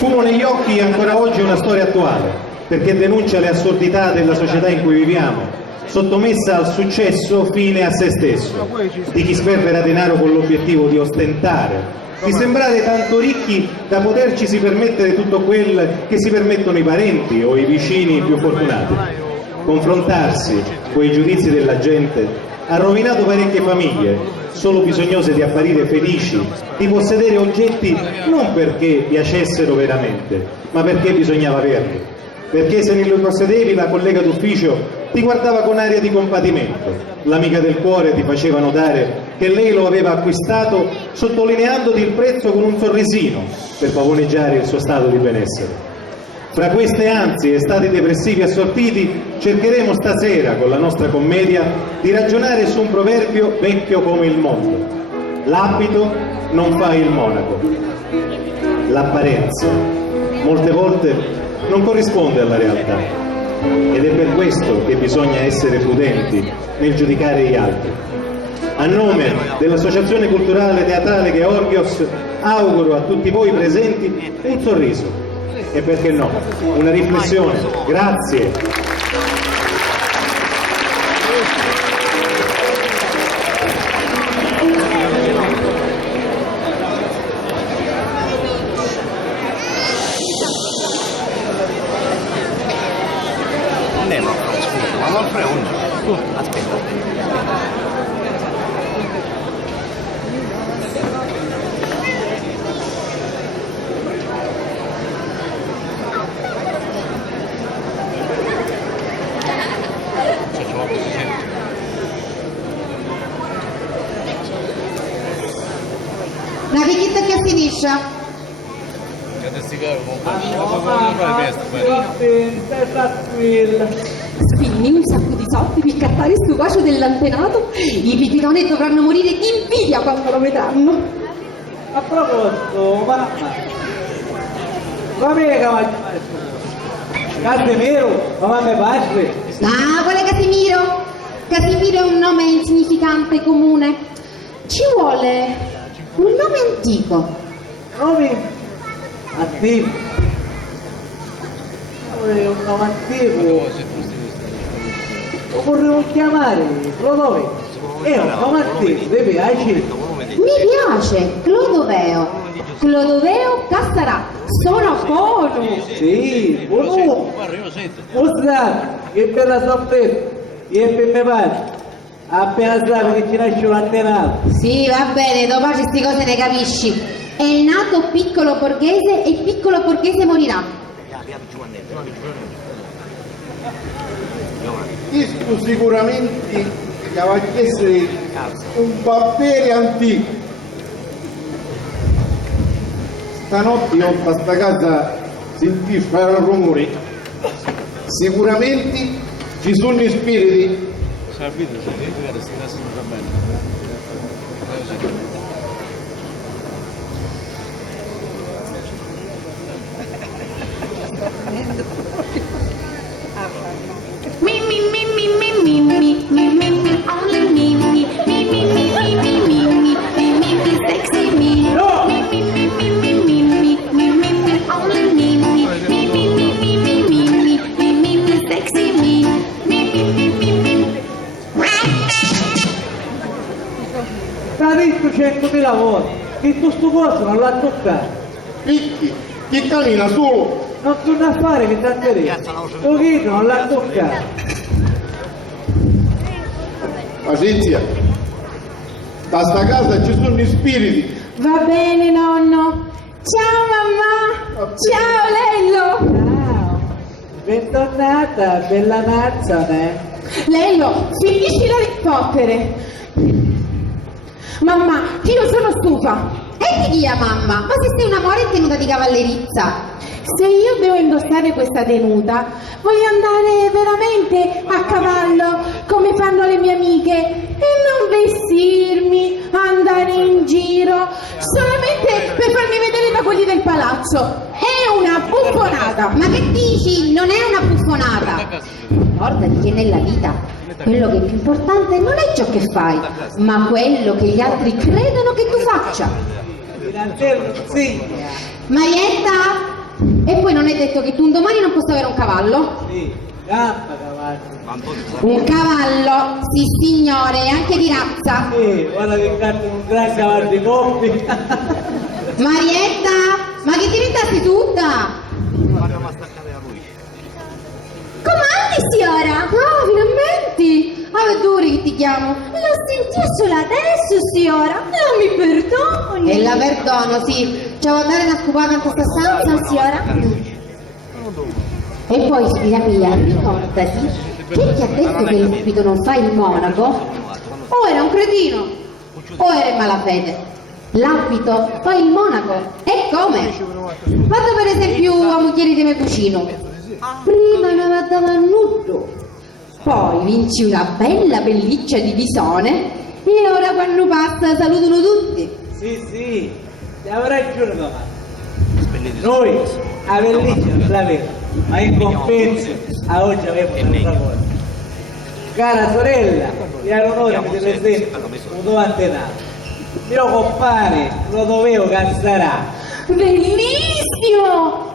Fumo negli occhi ancora oggi una storia attuale, perché denuncia le assurdità della società in cui viviamo, sottomessa al successo fine a se stesso, di chi sperpera denaro con l'obiettivo di ostentare, di sembrare tanto ricchi da potercisi permettere tutto quel che si permettono i parenti o i vicini più fortunati. Confrontarsi con i giudizi della gente ha rovinato parecchie famiglie, solo bisognose di apparire felici, di possedere oggetti non perché piacessero veramente, ma perché bisognava averli. Perché se non li possedevi la collega d'ufficio ti guardava con aria di compatimento, l'amica del cuore ti faceva notare che lei lo aveva acquistato sottolineandoti il prezzo con un sorrisino per pavoneggiare il suo stato di benessere. Fra queste ansie e stati depressivi assortiti cercheremo stasera con la nostra commedia di ragionare su un proverbio vecchio come il mondo. L'abito non fa il monaco. L'apparenza molte volte non corrisponde alla realtà ed è per questo che bisogna essere prudenti nel giudicare gli altri. A nome dell'Associazione Culturale Teatrale Georgios auguro a tutti voi presenti un sorriso e perché no, una riflessione. Grazie. La vecchietta che finisce? Spinni un sacco di soldi per cattare sto bacio dell'antenato, i pipitoni dovranno morire di invidia quando lo vedranno. A proposito, mamma, va bene Casimiro, mamma mi piace. Ah, quale Casimiro? Casimiro è un nome insignificante comune. Ci vuole un nome antico. Nome attivo. Un nome attivo. Lo vorremmo chiamare Clodoveo. È un nome attivo, ti piace? Mi piace, Clodoveo. Clodoveo Cassarà. Sono buono. Sì, buono. Ostra, che bella sorpresa. E per me pare. Appena sape che ci nasce un antenato. Sì, va bene, dopo queste cose ne capisci. È nato piccolo borghese e piccolo borghese morirà. Questo sicuramente va a essere un papere antico. Stanotte io a sta casa sentì fare rumori. Sicuramente ci sono gli spiriti. T'ha detto 100.000 volte che questo posto non l'ha toccato. Picchi, che cammina solo. Non torna a fare che tante rete. Lo chiedo, non l'ha toccato. Pacenzia, da sta casa ci sono gli spiriti. Va bene, nonno. Ciao, mamma. Ciao, Lello. Ciao. Bentornata, bella nazzone. Lello, finiscila di fottere. Mamma, io sono stufa. E chi è mamma? Ma se sei un amore in tenuta di cavallerizza. Se io devo indossare questa tenuta, voglio andare veramente a cavallo come fanno le mie amiche e non vestirmi, andare in giro solamente per farmi vedere da quelli del palazzo. È una buffonata. Ma che dici? Non è una buffonata. Ricordati che nella vita quello che è più importante non è ciò che fai, ma quello che gli altri credono che tu faccia. Sì. Marietta, E poi non è detto che tu un domani non possa avere un cavallo? Sì, gamma cavallo. Un cavallo, sì signore, anche di razza. Sì, guarda che cazzo un gran cavallo di coppi. Marietta, ma che diventasti tutta? Comandi, signora? Ah, finalmente! Ah, Duri che ti chiamo. L'ho sentito solo adesso, signora. Non mi perdoni. E la perdono, sì. Ci devo andare una scopata in questa stanza, signora. E poi, sfida mia, ricordati, che ti ha detto che l'ubido non fa il monaco? O era un cretino, o era in malafede. L'abito fa il monaco. E come? Vado per esempio a Mucchieri di me cucino. Prima ne guardava a nudo, poi vinci una bella pelliccia di bisone e ora quando passa salutano tutti. Sì, ti avrà ragione domani. Noi a pelliccia non l'avevamo, ma in compenso a oggi avevo un'altra cosa. Cara sorella, ti ero onore di te presento un tuo antenato. Mio compare lo dovevo cazzarà. Bellissimo!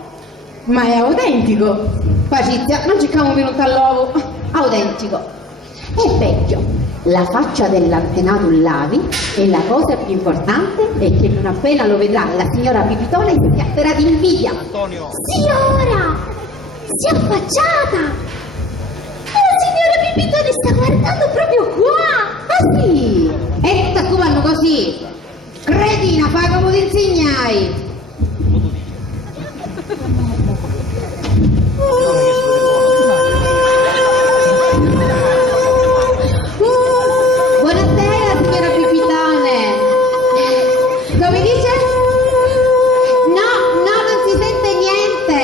Ma è autentico! Pacizia, non cerchiamo venuto all'uovo. Autentico. E peggio, la faccia dell'antenato Lavi e la cosa più importante è che non appena lo vedrà la signora Pipitone si schiatterà di invidia. Signora, si è affacciata. La signora Pipitone sta guardando proprio qua. Ah sì? E sta scopando così. Cretina, fai come ti insegnai. Buonasera signora Pipitone. Come dice? No, non si sente niente.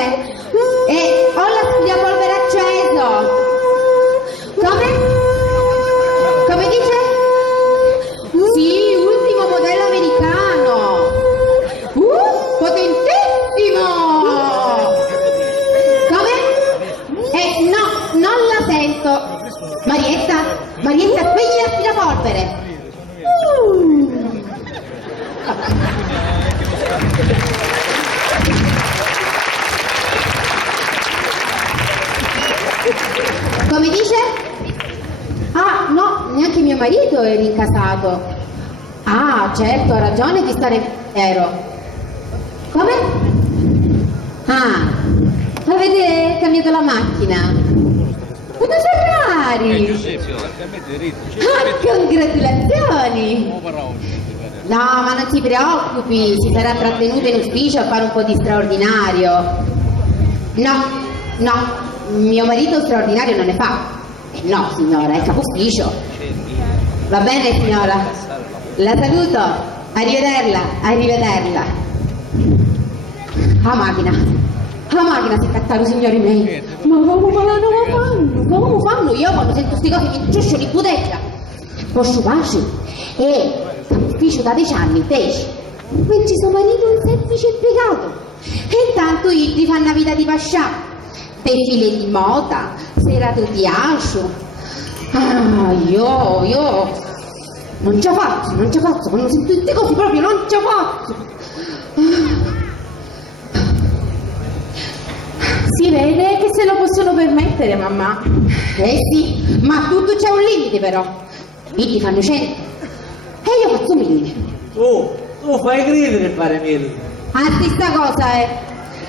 E ho l'aspirapolvere acceso. Come? Come dice? Sì, ultimo modello americano. Potentissimo. Come? No, non la sento. Marietta, spegni l'aspirapolvere. Come dice? Ah, no, neanche mio marito è rincasato. Ah, certo, ha ragione di stare vero. Come? Ah, avete cambiato la macchina? Una Ferrari! Ah, congratulazioni! No, ma non si preoccupi, si sarà trattenuta in ufficio a fare un po' di straordinario. No, mio marito straordinario non ne fa. No, signora, è capo ufficio. Va bene, signora. La saluto. Arrivederla. La macchina si è cattato, signori miei. Ma come fanno? Io quando sento queste cose mi giuscio di buteccia. Posso pace? E ufficio da 10 anni, 10. Mentre suo marito è un semplice impiegato. E intanto gli fanno una vita di pascià. Defile di moda, serate di ascio. Ah, io non ci faccio, quando sento queste cose proprio non ci faccio. Si vede che se lo possono permettere, mamma. Eh sì, ma tutto c'è un limite però. Quindi fanno 100. E io faccio 1000. Tu fai credere a fare 1000. Ah, stessa cosa,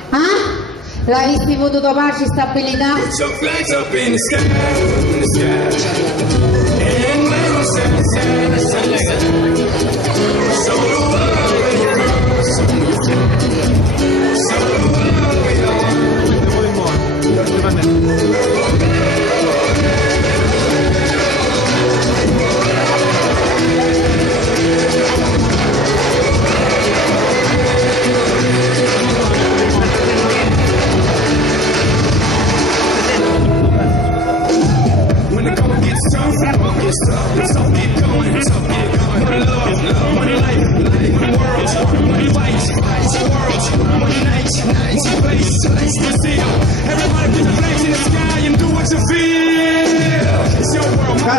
Ah? L'avresti potuto farci sta abilità? Put your flags up in the sky, in the sky. And let us so the world we are. So the world we are. When the going gets tough, let's all get going. Money, love, money, life, money, world, money, fight, world, money, night, money, place, to see. Everybody put the flags in the sky and do what you feel. It's your world, my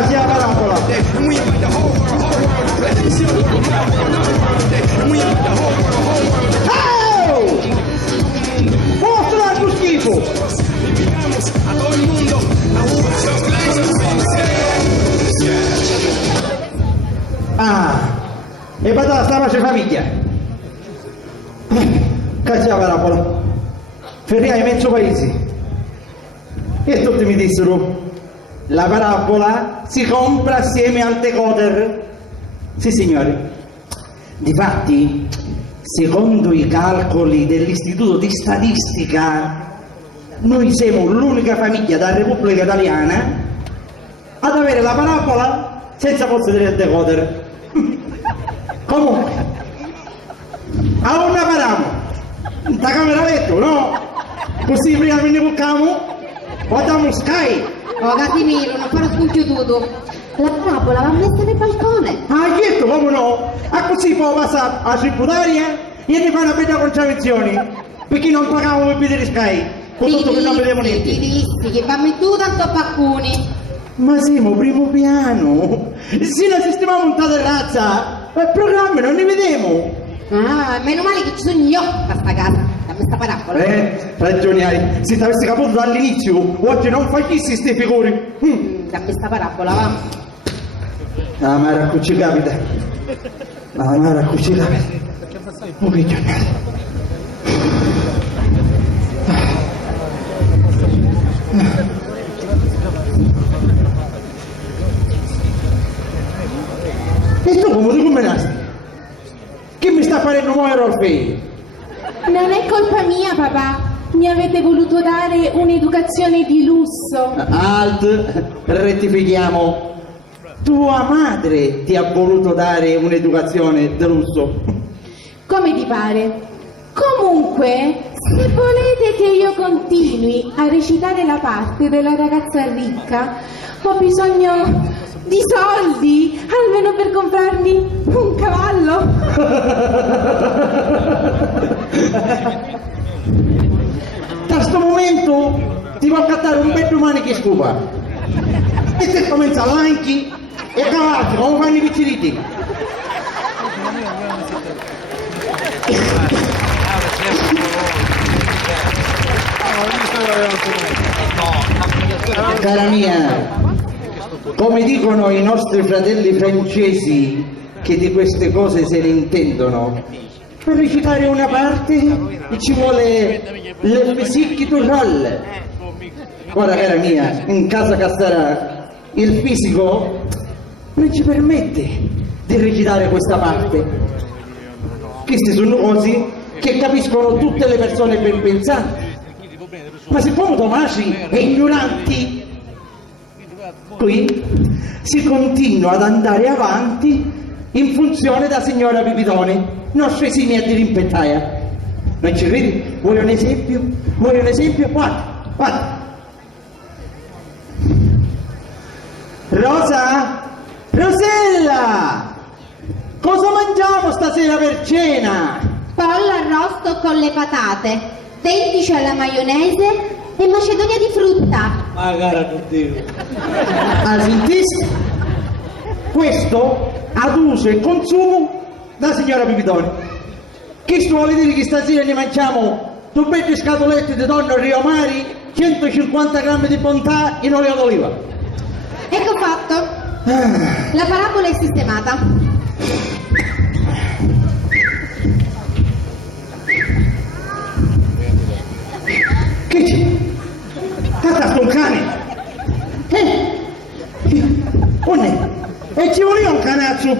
world, and we invite the whole world to play. It's your world, my world, and we invite the whole world to play. Forza nostra famiglia. Cazzo la parabola. Ferriai mezzo paese. E tutti mi dissero, la parabola si compra assieme al decoder. Sì signori. Difatti, secondo i calcoli dell'Istituto di Statistica, noi siamo l'unica famiglia della Repubblica Italiana ad avere la parabola senza possedere il decoder. Comunque, a una paramo, da camera letto, no? Così prima ne bucchiamo, guardiamo Sky. Oh Casimiro, non farò sconchiuto. La parabola va messa nel balcone. Ah, detto, come no? A così può passare a tributaria e ne fa una bella contravenzione. Perché non pagavo per vedere Sky? Con tutto che non vedevo niente. Ti dissi che va mettuta a paccuni. Ma siamo primo piano. Se la sistemiamo un terrazza, il programma non ne vediamo. Ah, meno male che ci sono io a sta casa. Dammi sta parabola. Ragioni hai. Se ti avessi capito dall'inizio, oggi non facessi ste figure. Dammi sta parabola, va. La mara a ci capita. La mara a ci capita. Oh, che giornata. E tu come ti combinasti? Che mi sta facendo muovere Orfei? Non è colpa mia, papà. Mi avete voluto dare un'educazione di lusso. Alt, rettifichiamo. Tua madre ti ha voluto dare un'educazione di lusso. Come ti pare? Comunque, se volete che io continui a recitare la parte della ragazza ricca, ho bisogno di soldi, almeno per comprarmi un cavallo. Da sto momento ti va a cattare un bel domani che scupa. E se comincia l'anchi e cavalli, come fanno i picceriti. Cara mia, come dicono i nostri fratelli francesi che di queste cose se ne intendono, per recitare una parte ci vuole le physique du rôle. Guarda cara mia, in casa Cassarà il fisico non ci permette di recitare questa parte. Queste sono cose che capiscono tutte le persone ben pensanti. Ma siccome Tomasi è ignoranti, qui si continua ad andare avanti in funzione da signora Pipitone, nostra esimia di rimpettaia. Non ci credi? Vuoi un esempio? Vuoi un esempio? Guarda, guarda. Rosa? Rosella! Cosa mangiamo stasera per cena? Pollo arrosto con le patate, vertice alla maionese e macedonia di frutta. Ma cara tutti. Ah, sentiste? Questo ad uso e consumo da signora Pipitone. Che vuole dire che stasera ne mangiamo due belle scatolette di tonno Rio Mari, 150 grammi di bontà in olio d'oliva. Ecco fatto. La parabola è sistemata. Che c'è? Catta un cane! Onne! E ci voleva un canazzo!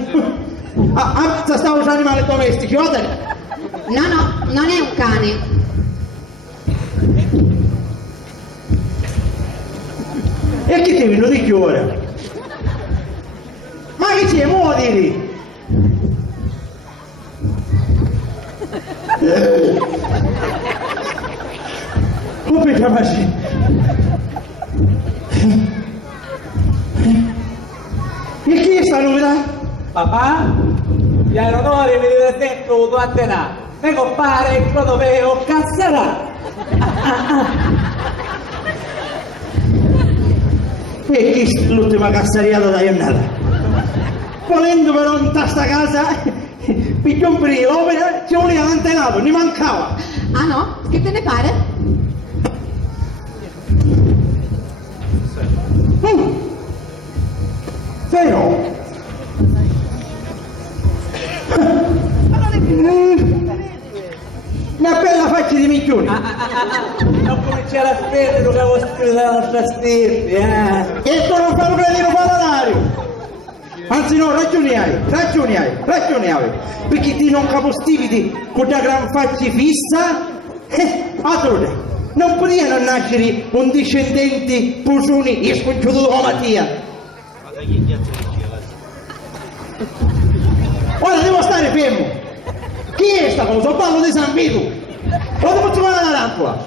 Ammazza stavo usando animali domestici, guarda! No, no, non è un cane. E che ti venuto di che ora? Ma che c'è? Muoviti! Come capaci? E chi è sta novità? Papà, gli aerotori mi deve detto tu a tenà. Me compare il clodoveo Cassarà. E chi è l'ultima cassariata da giornata? Volendo però in sta casa, pigliò un periodo, l'opera ci voleva l'antenato, ne mancava. Ah no? Che te ne pare? Vero? Una bella faccia di minchione. Non cominciare a spendere che avevo scritto dalla nostra stirpe, E tu non fai un gradino parlare. Anzi no, ragione hai. Perché ti non capostipiti con la gran faccia fissa? Allora, non potevano nascere un discendente Pusoni e sconciuto con Mattia. Ora devo stare fermo. Chi è sta cosa? Ballo di San Vito. Lo devo trovare la lampola.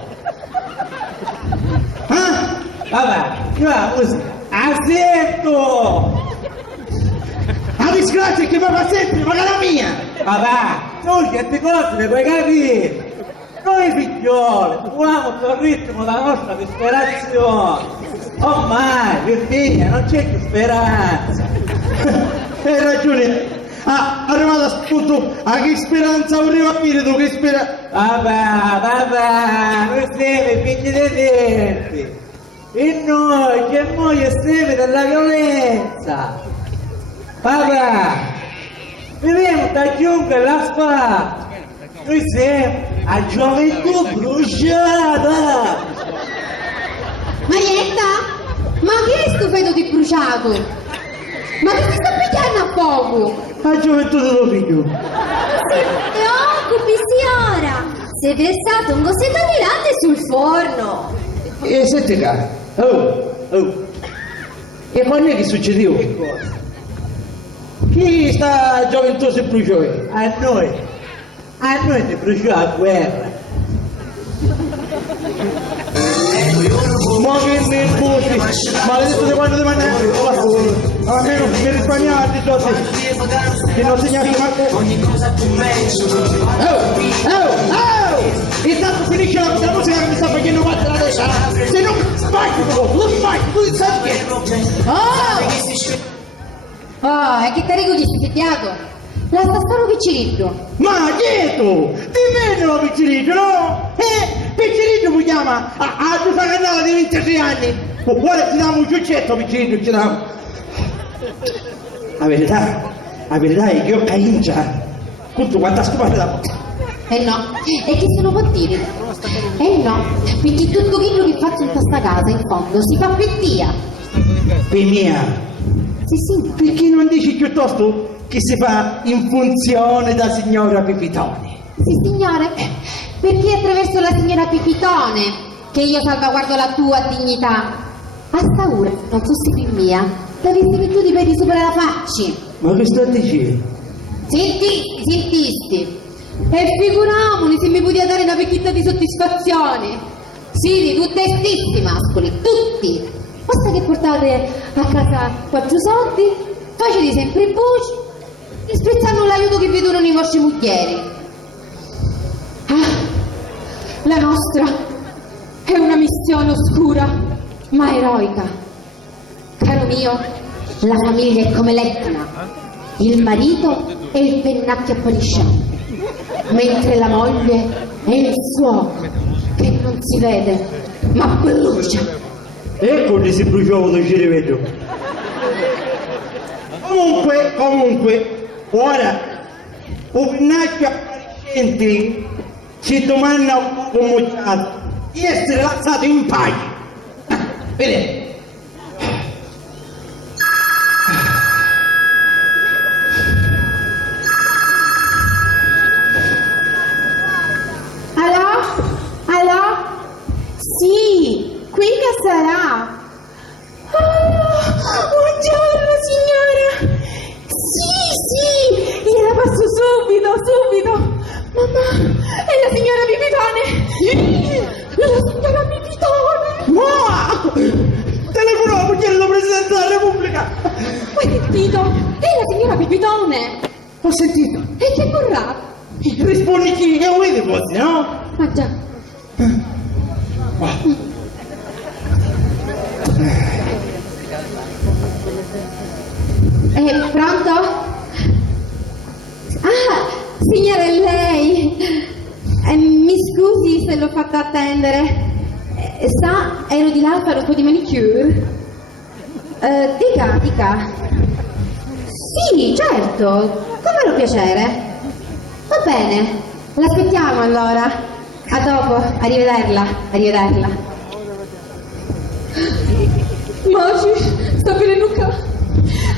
Vabbè, io la musica. Aspetto! La disgrazia che mi fa sempre, ma la mia! Vabbè, tu certe cose le puoi capire. Noi figlioli, seguiamo il ritmo della nostra disperazione. Ormai, Virginia, non c'è più speranza. Hai ragione. Arrivato a spunto, a che speranza vorrei capire tu, che speranza... Vabbè, noi siamo i figli dei tempi. E noi che moglie siamo della violenza. Vabbè, viviamo da giungla e la spada. Noi siamo a gioventù bruciata. Marietta? Ma che è sto feto di bruciato? Ma che ti sta pigliando a poco? La gioventù del tuo figlio. E occupi, signora! Si è versato un gossetto di latte sul forno. E senti qua. E quando è che succedeva? Che cosa? Chi sta gioventù si bruciò? A noi ti bruciò la guerra. Ma che nervosi! Maledetto di quando ti mangiare! Almeno mi risparmiate i soldi! Che non segnate Marco! Intanto finisce la musica che mi sta facendo battere la testa! Se non sbagli, lo sbagli, tu ti sai che... Oh, e che te regoli setiato? La sta stando piccirillo. Ma dietro! Ti vede lo piccirillo, no? Piccirillo mi chiama a giusta cannata di 26 anni! Guarda, ci diamo un ciuccetto, piccirillo, ci diamo! La verità è che io caingia! Conto quanta scopata da bocca! No, e che se lo può dire? No, perché tutto quello che faccio in questa casa, in fondo, si fa per tia. Per mia! Sì. Perché non dici piuttosto che si fa in funzione da signora Pipitone? Sì, signore, perché è attraverso la signora Pipitone che io salvaguardo la tua dignità. A sta ora, non fossi più mia, t'avresti messo i piedi sopra la faccia. Ma che sto dicendo? Sentisti. E figuramoli se mi potevi dare una picchetta di soddisfazione. Sì, tutti stessi mascoli, tutti. Basta che portate a casa 4 soldi, facete sempre voci e sprezzano l'aiuto che vedono nei vostri muglieri. La nostra è una missione oscura, ma eroica. Caro mio, la famiglia è come l'Etna, il marito è il pennacchio appariscente, mentre la moglie è il fuoco che non si vede, ma brucia. Ecco che si bruciava da cirevetto. Comunque, ora, un pennacchio appariscente ci domanda come di essere lasciato in pace. Vedete? Allo? Sì, qui che sarà? Buongiorno signora! Sì, gliela passo subito! Mamma, è la signora Pipitone! La signora Pipitone! Ma! Telefono alla moglie della Presidente della Repubblica! Hai sentito? È la signora Pipitone! Ho sentito! E che vorrà? Rispondi chi che volete forse, no? Ah già. Pronto? Ah, signora, è lei. Mi scusi se l'ho fatta attendere. Sa, ero di là a fare un po' di manicure. Dica. Sì, certo. Come lo piacere. Va bene, l'aspettiamo allora. A dopo, arrivederla, arrivederla. Moci, sta venendo qua.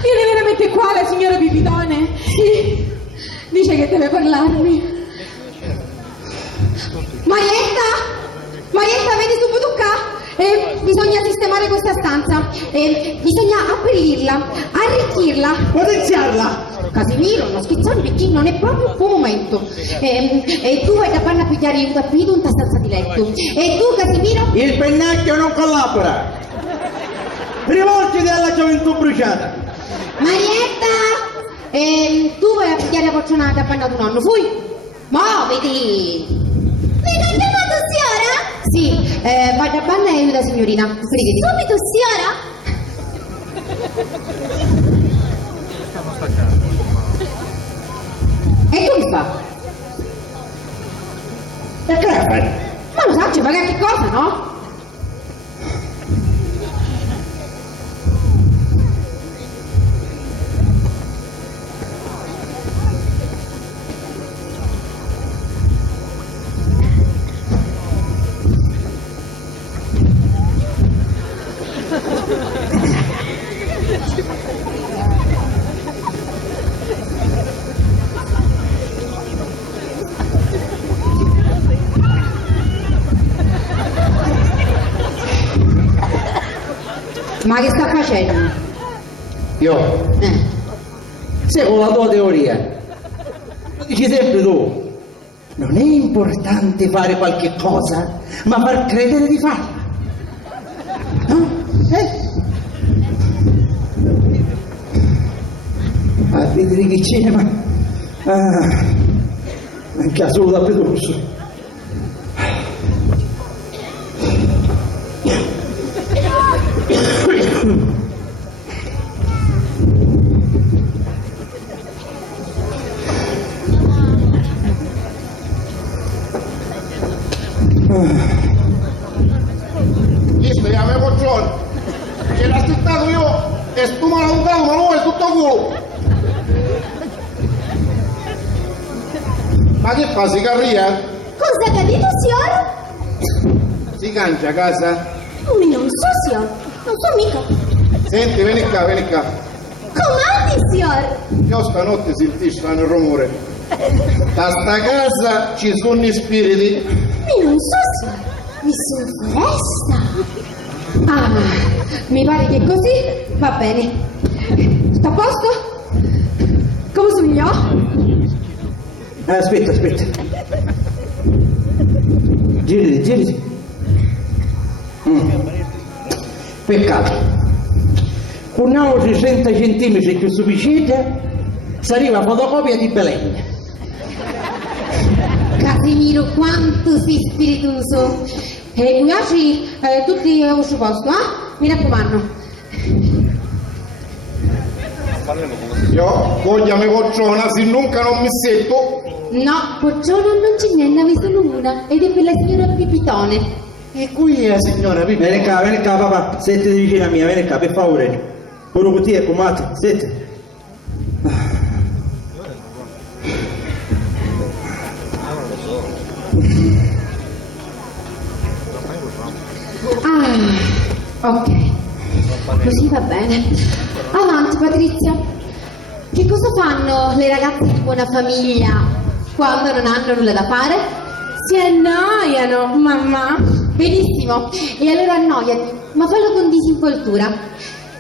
Viene veramente qua la signora Pipitone? Sì. Dice che deve parlarmi. Marietta, vedi subito qua? Bisogna sistemare questa stanza, bisogna abbellirla, arricchirla, Potenziarla! Casimiro, non scherzare perché non è proprio un buon momento. E tu vai da panna a pigliare un tappito in stanza di letto. E tu, Casimiro? Il pennacchio non collabora! Rivolgiti alla gioventù bruciata! Marietta! Tu vai a pigliare la porcionata a panna di nonno, fui? Muoviti! Mi hai chiamato signora? Sì, vai da panna e aiuta signorina, sbrigati. Subito signora? E tu che fa? E che fai? Ma lo sa, ci paga che cosa, no? Ma che sta facendo? Io, seguo la tua teoria. Lo dici sempre tu. Non è importante fare qualche cosa, ma far credere di farla. No? A vedere che cinema. Anche a solo da Pedroso. Visto, ya me cochón. Que l'ha aspettato io e sto malandato, ma non è tutto culo. Ma che fa, si carria? Cosa ha detto signora? Si cangia a casa? Non so signora, non so mica. Senti, vieni qua, vieni qua. Comandi signora? Io stanotte sentisco un rumore. Da sta casa ci sono i spiriti. Non so signora, mi sono foresta. Ah, mi pare che così va bene. Sta a posto? Come sono? Aspetta. Girati. Peccato. Con una 30 centimetri più sufficiente si arriva a fotocopia di Belen. Casimiro, quanto sei spiritoso. E piaci tutti al vostro posto, Mi raccomando. Io voglio me cocciona, se nunca non mi setto. No, Porcione non ce n'è, ne avete solo una, ed è per la signora Pipitone. E qui è la signora Pippi. Vieni qua, papà, settiti vicino a mia, vieni qua, per favore. Pure con te e con Matti, settiti. Ok, così va bene. Avanti Patrizia. Che cosa fanno le ragazze di buona famiglia quando non hanno nulla da fare? Si annoiano, mamma. Benissimo, e allora annoiati, ma fallo con disinvoltura.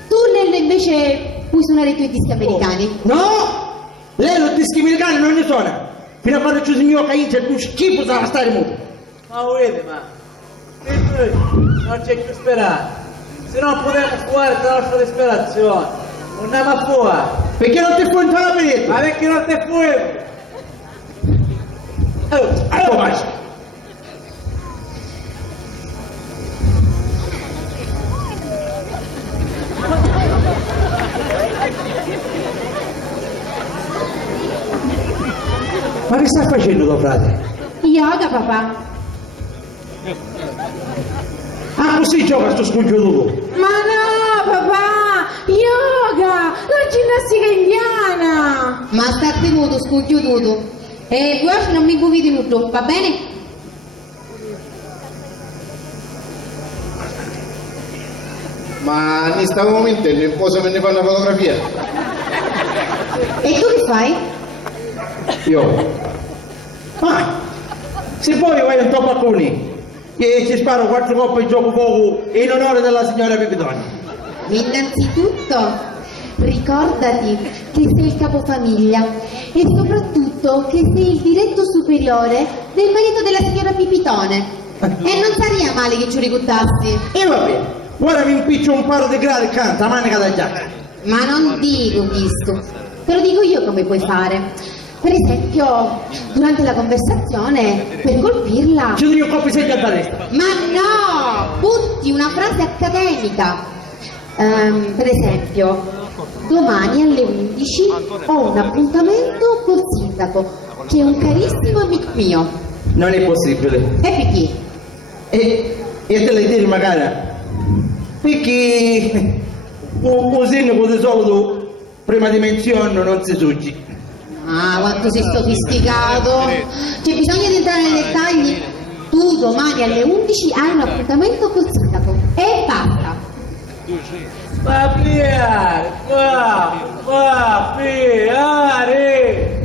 Tu invece puoi suonare i tuoi dischi americani. No! Lei lo dischi americani non ne suona. Fino a quando ci sono io che c'è più schifo sarà stare muto. Ma vedi, ma non c'è più speranza. Se non potremo fare la nostra disperazione, non andiamo a fuori. Perché non ti puoi entrare a vedere? Ma perché non ti fuori? Ecco vai. Ma che stai facendo tuo frate? Yoga, papà. Ah, così gioca sto scongiuto. Ma no, papà! Yoga! La ginnastica indiana! Ma state muto, sconchiuduto. E voi non mi buvi di nudo, va bene? Ma in questo momento non posso me ne fare una fotografia. E tu che fai? Io. Ah, se poi vai un topacconi e ci sparo 4 coppe di gioco fuoco in onore della signora Pipitone. Innanzitutto, ricordati che sei il capofamiglia e soprattutto che sei il diretto superiore del marito della signora Pipitone. E non sarebbe male che ci ricuttassi. E va bene, ora mi impiccio un paro di gradi accanto, a manica da giacca. Ma non dico questo, te lo dico io come puoi fare. Per esempio, durante la conversazione, per colpirla... Ci do un coppio segno a destra. Ma no! Butti una frase accademica. Per esempio, domani alle 11 ho un appuntamento col sindaco, che è un carissimo amico mio. Non è possibile. E perché? E te le dire magari, perché un sindaco di solito prima di menzionare non si succi. Ah, quanto sei sofisticato! C'è bisogno di entrare nei dettagli. Tu domani alle 11 hai un appuntamento col sindaco. E basta. Papiare, papiare.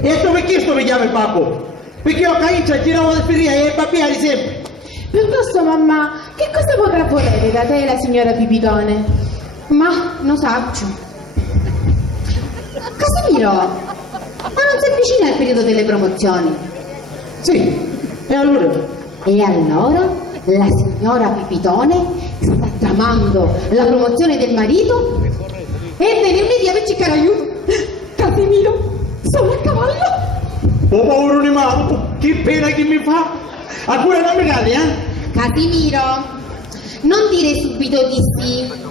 E tu perché sto mi chiami papà? Perché ho caiccia a girare la feria e papiare sempre. Piuttosto, mamma, che cosa potrà volere da te la signora Pipitone? Ma non saccio. Casimiro, ma non si avvicina il periodo delle promozioni? Sì, e allora? E allora la signora Pipitone sta tramando la promozione del marito e viene un'idea per cercare aiuto. Casimiro, sono a cavallo. Ho paura di mano, che pena che mi fa. Ancora non mi cadi, eh? Casimiro, non dire subito di sì.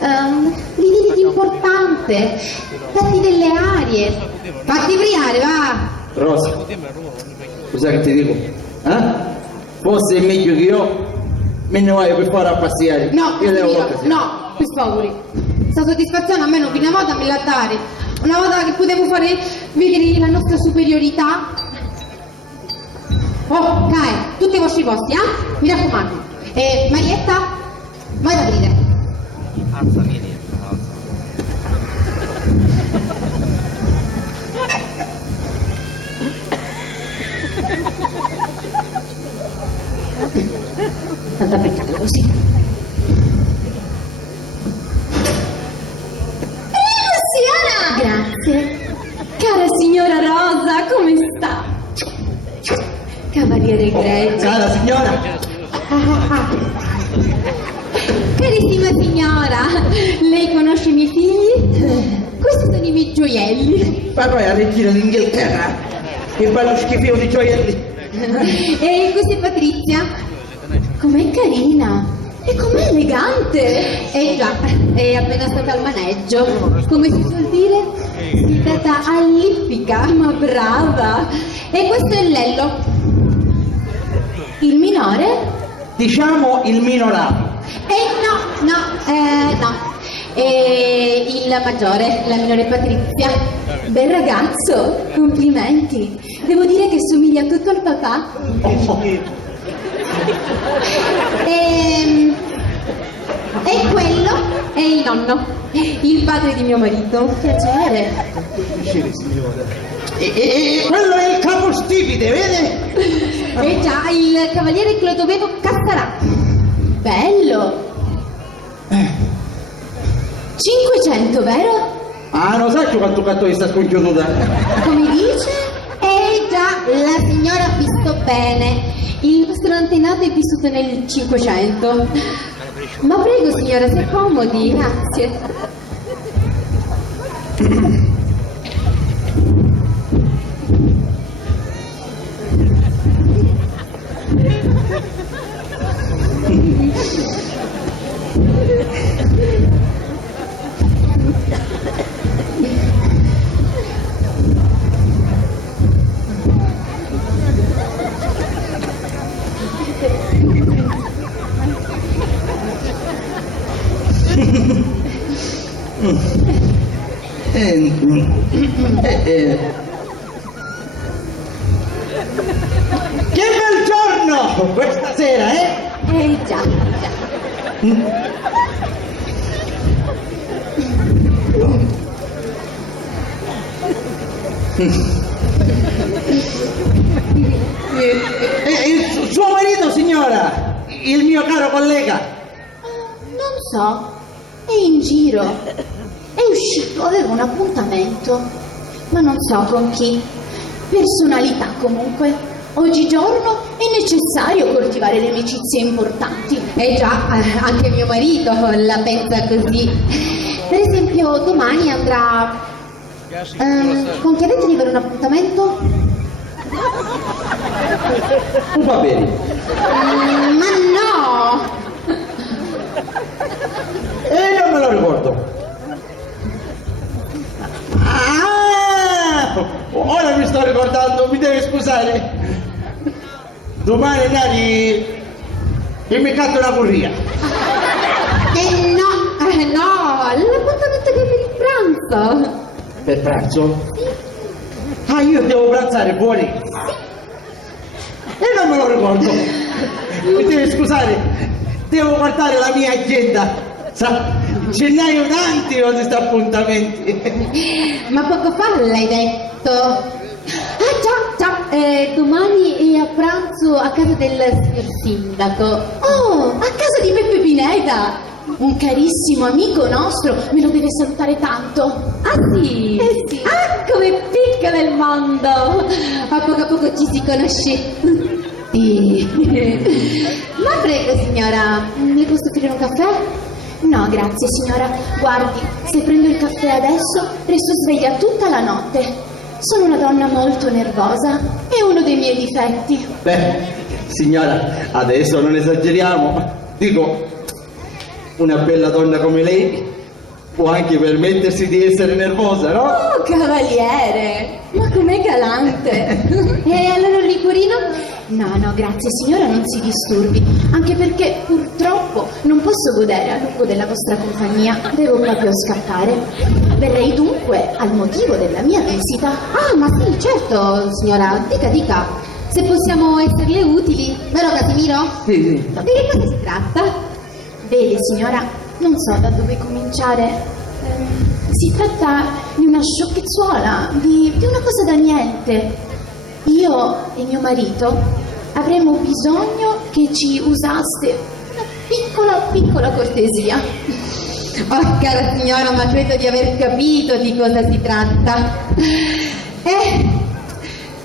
Li dire di importante, datti delle arie. Fatti briare, va. Rosa, cosa che ti dico? Forse è meglio che io me ne vado per fare a passeare. No, Io devo Casimiro, no, per favore. Questa soddisfazione a me non una volta me la dare. Una volta che potevo fare vedere la nostra superiorità. Oh, dai, tutti i vostri posti, mi raccomando. Marietta, vai ad aprire. Tanto peccato così. Grazie. Cara signora Rosa, come sta? Cavaliere Gregio. Cara signora, Carissima signora, lei conosce i miei figli? Questi sono i miei gioielli. ma poi a regina d'Inghilterra, che bello schifo di gioielli. E questa è Patrizia. Com'è carina. E com'è elegante. Già, è appena stata al maneggio. Come si suol dire? Si tratta all'ippica. Ma brava. E questo è Lello. Il minore? Diciamo il minorato. No. E il maggiore, la minore Patrizia. Bel ragazzo. Complimenti. Devo dire che somiglia tutto al papà. E quello è il nonno, il padre di mio marito. Piacere. E quello è il capostipite, vede? E già, il cavaliere Clodovevo Cassarà. Bello. 500, vero? Ah, non sai quanto cazzo di sta scongiuta? Come dice? Già, la signora ha visto bene. Il nostro antenato è vissuto nel 500. Ma prego signora, si accomodi. Grazie. stasera, eh? Già, già. Il suo marito, signora, il mio caro collega. Non so, è in giro, è uscito, aveva un appuntamento, ma non so con chi. Personalità comunque. Oggigiorno è necessario coltivare le amicizie importanti. Già, anche mio marito la pensa così. Per esempio, domani andrà... con chi avete di avere un appuntamento? Va bene. Ma no! Non me lo ricordo. Ah, ora mi sto ricordando, mi deve scusare. Domani Nari e mi catto una corria. No, l'appuntamento che è per il pranzo. Per pranzo? Ah, io devo pranzare fuori. E non me lo ricordo. Mi deve scusare, devo guardare la mia agenda. Sa, ce n'hai tanti di questi appuntamenti. Ma poco fa l'hai detto. Ah già, domani è a pranzo a casa del signor sindaco. Oh, a casa di Peppe Pineda, un carissimo amico nostro, me lo deve salutare tanto. Ah sì? Sì. Ah, come piccola il mondo. A poco ci si conosce tutti. Ma prego signora, mi posso offrire un caffè? No, grazie signora. Guardi, se prendo il caffè adesso, resto sveglia tutta la notte. Sono una donna molto nervosa, è uno dei miei difetti. Beh, signora, adesso non esageriamo. Dico, una bella donna come lei può anche permettersi di essere nervosa, no? Oh, cavaliere, ma com'è galante. E allora il liquorino? No, grazie signora, non si disturbi, anche perché purtroppo non posso godere a lungo della vostra compagnia, devo proprio scappare. Verrei dunque al motivo della mia visita. Ah, ma sì, certo, signora, dica, se possiamo esserle utili, vero Casimiro? Sì. Di che cosa si tratta? Vede signora, non so da dove cominciare. Si tratta di una sciocchezzuola, di una cosa da niente. Io e mio marito avremmo bisogno che ci usaste una piccola cortesia. Oh, cara signora, ma credo di aver capito di cosa si tratta.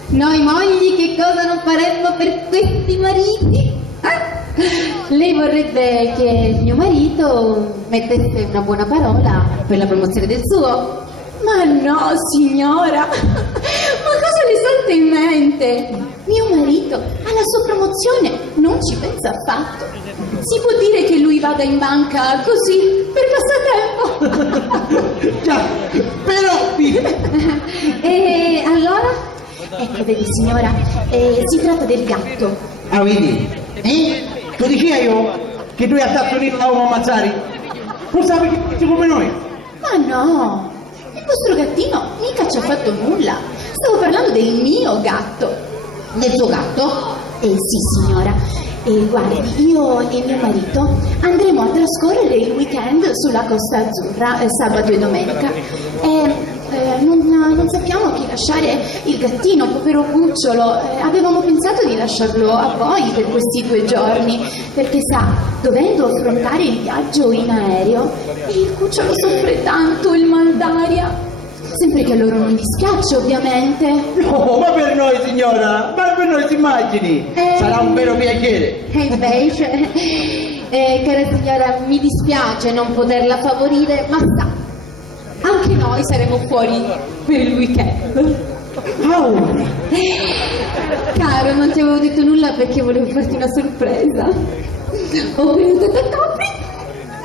Noi mogli che cosa non faremmo per questi mariti? Lei vorrebbe che mio marito mettesse una buona parola per la promozione del suo? Ma no, signora! Ma cosa le salta in mente? Mio marito alla sua promozione non ci pensa affatto. Si può dire che lui vada in banca così, per passatempo. Già, però... E allora? Ecco, vedi signora, si tratta del gatto. Ah, vedi? Tu dici io che tu hai attaccato unito a uomo Mazzari? Tu sapevi che dici come noi? Ma no, il vostro gattino mica ci ha fatto nulla. Stavo parlando del mio gatto. Del suo gatto? Sì signora. E guardi, io e mio marito andremo a trascorrere il weekend sulla Costa Azzurra, sabato e domenica. Non sappiamo a chi lasciare il gattino, povero cucciolo. Avevamo pensato di lasciarlo a voi per questi 2 giorni, perché sa, dovendo affrontare il viaggio in aereo, il cucciolo soffre tanto il mal d'aria. Sempre che a loro non dispiace, ovviamente. No, ma per noi signora, ma per noi si immagini, sarà un vero piacere. E invece, cara signora, mi dispiace non poterla favorire, ma sa, anche noi saremo fuori per il weekend. Caro, non ti avevo detto nulla perché volevo farti una sorpresa. Ho venuto da Capri.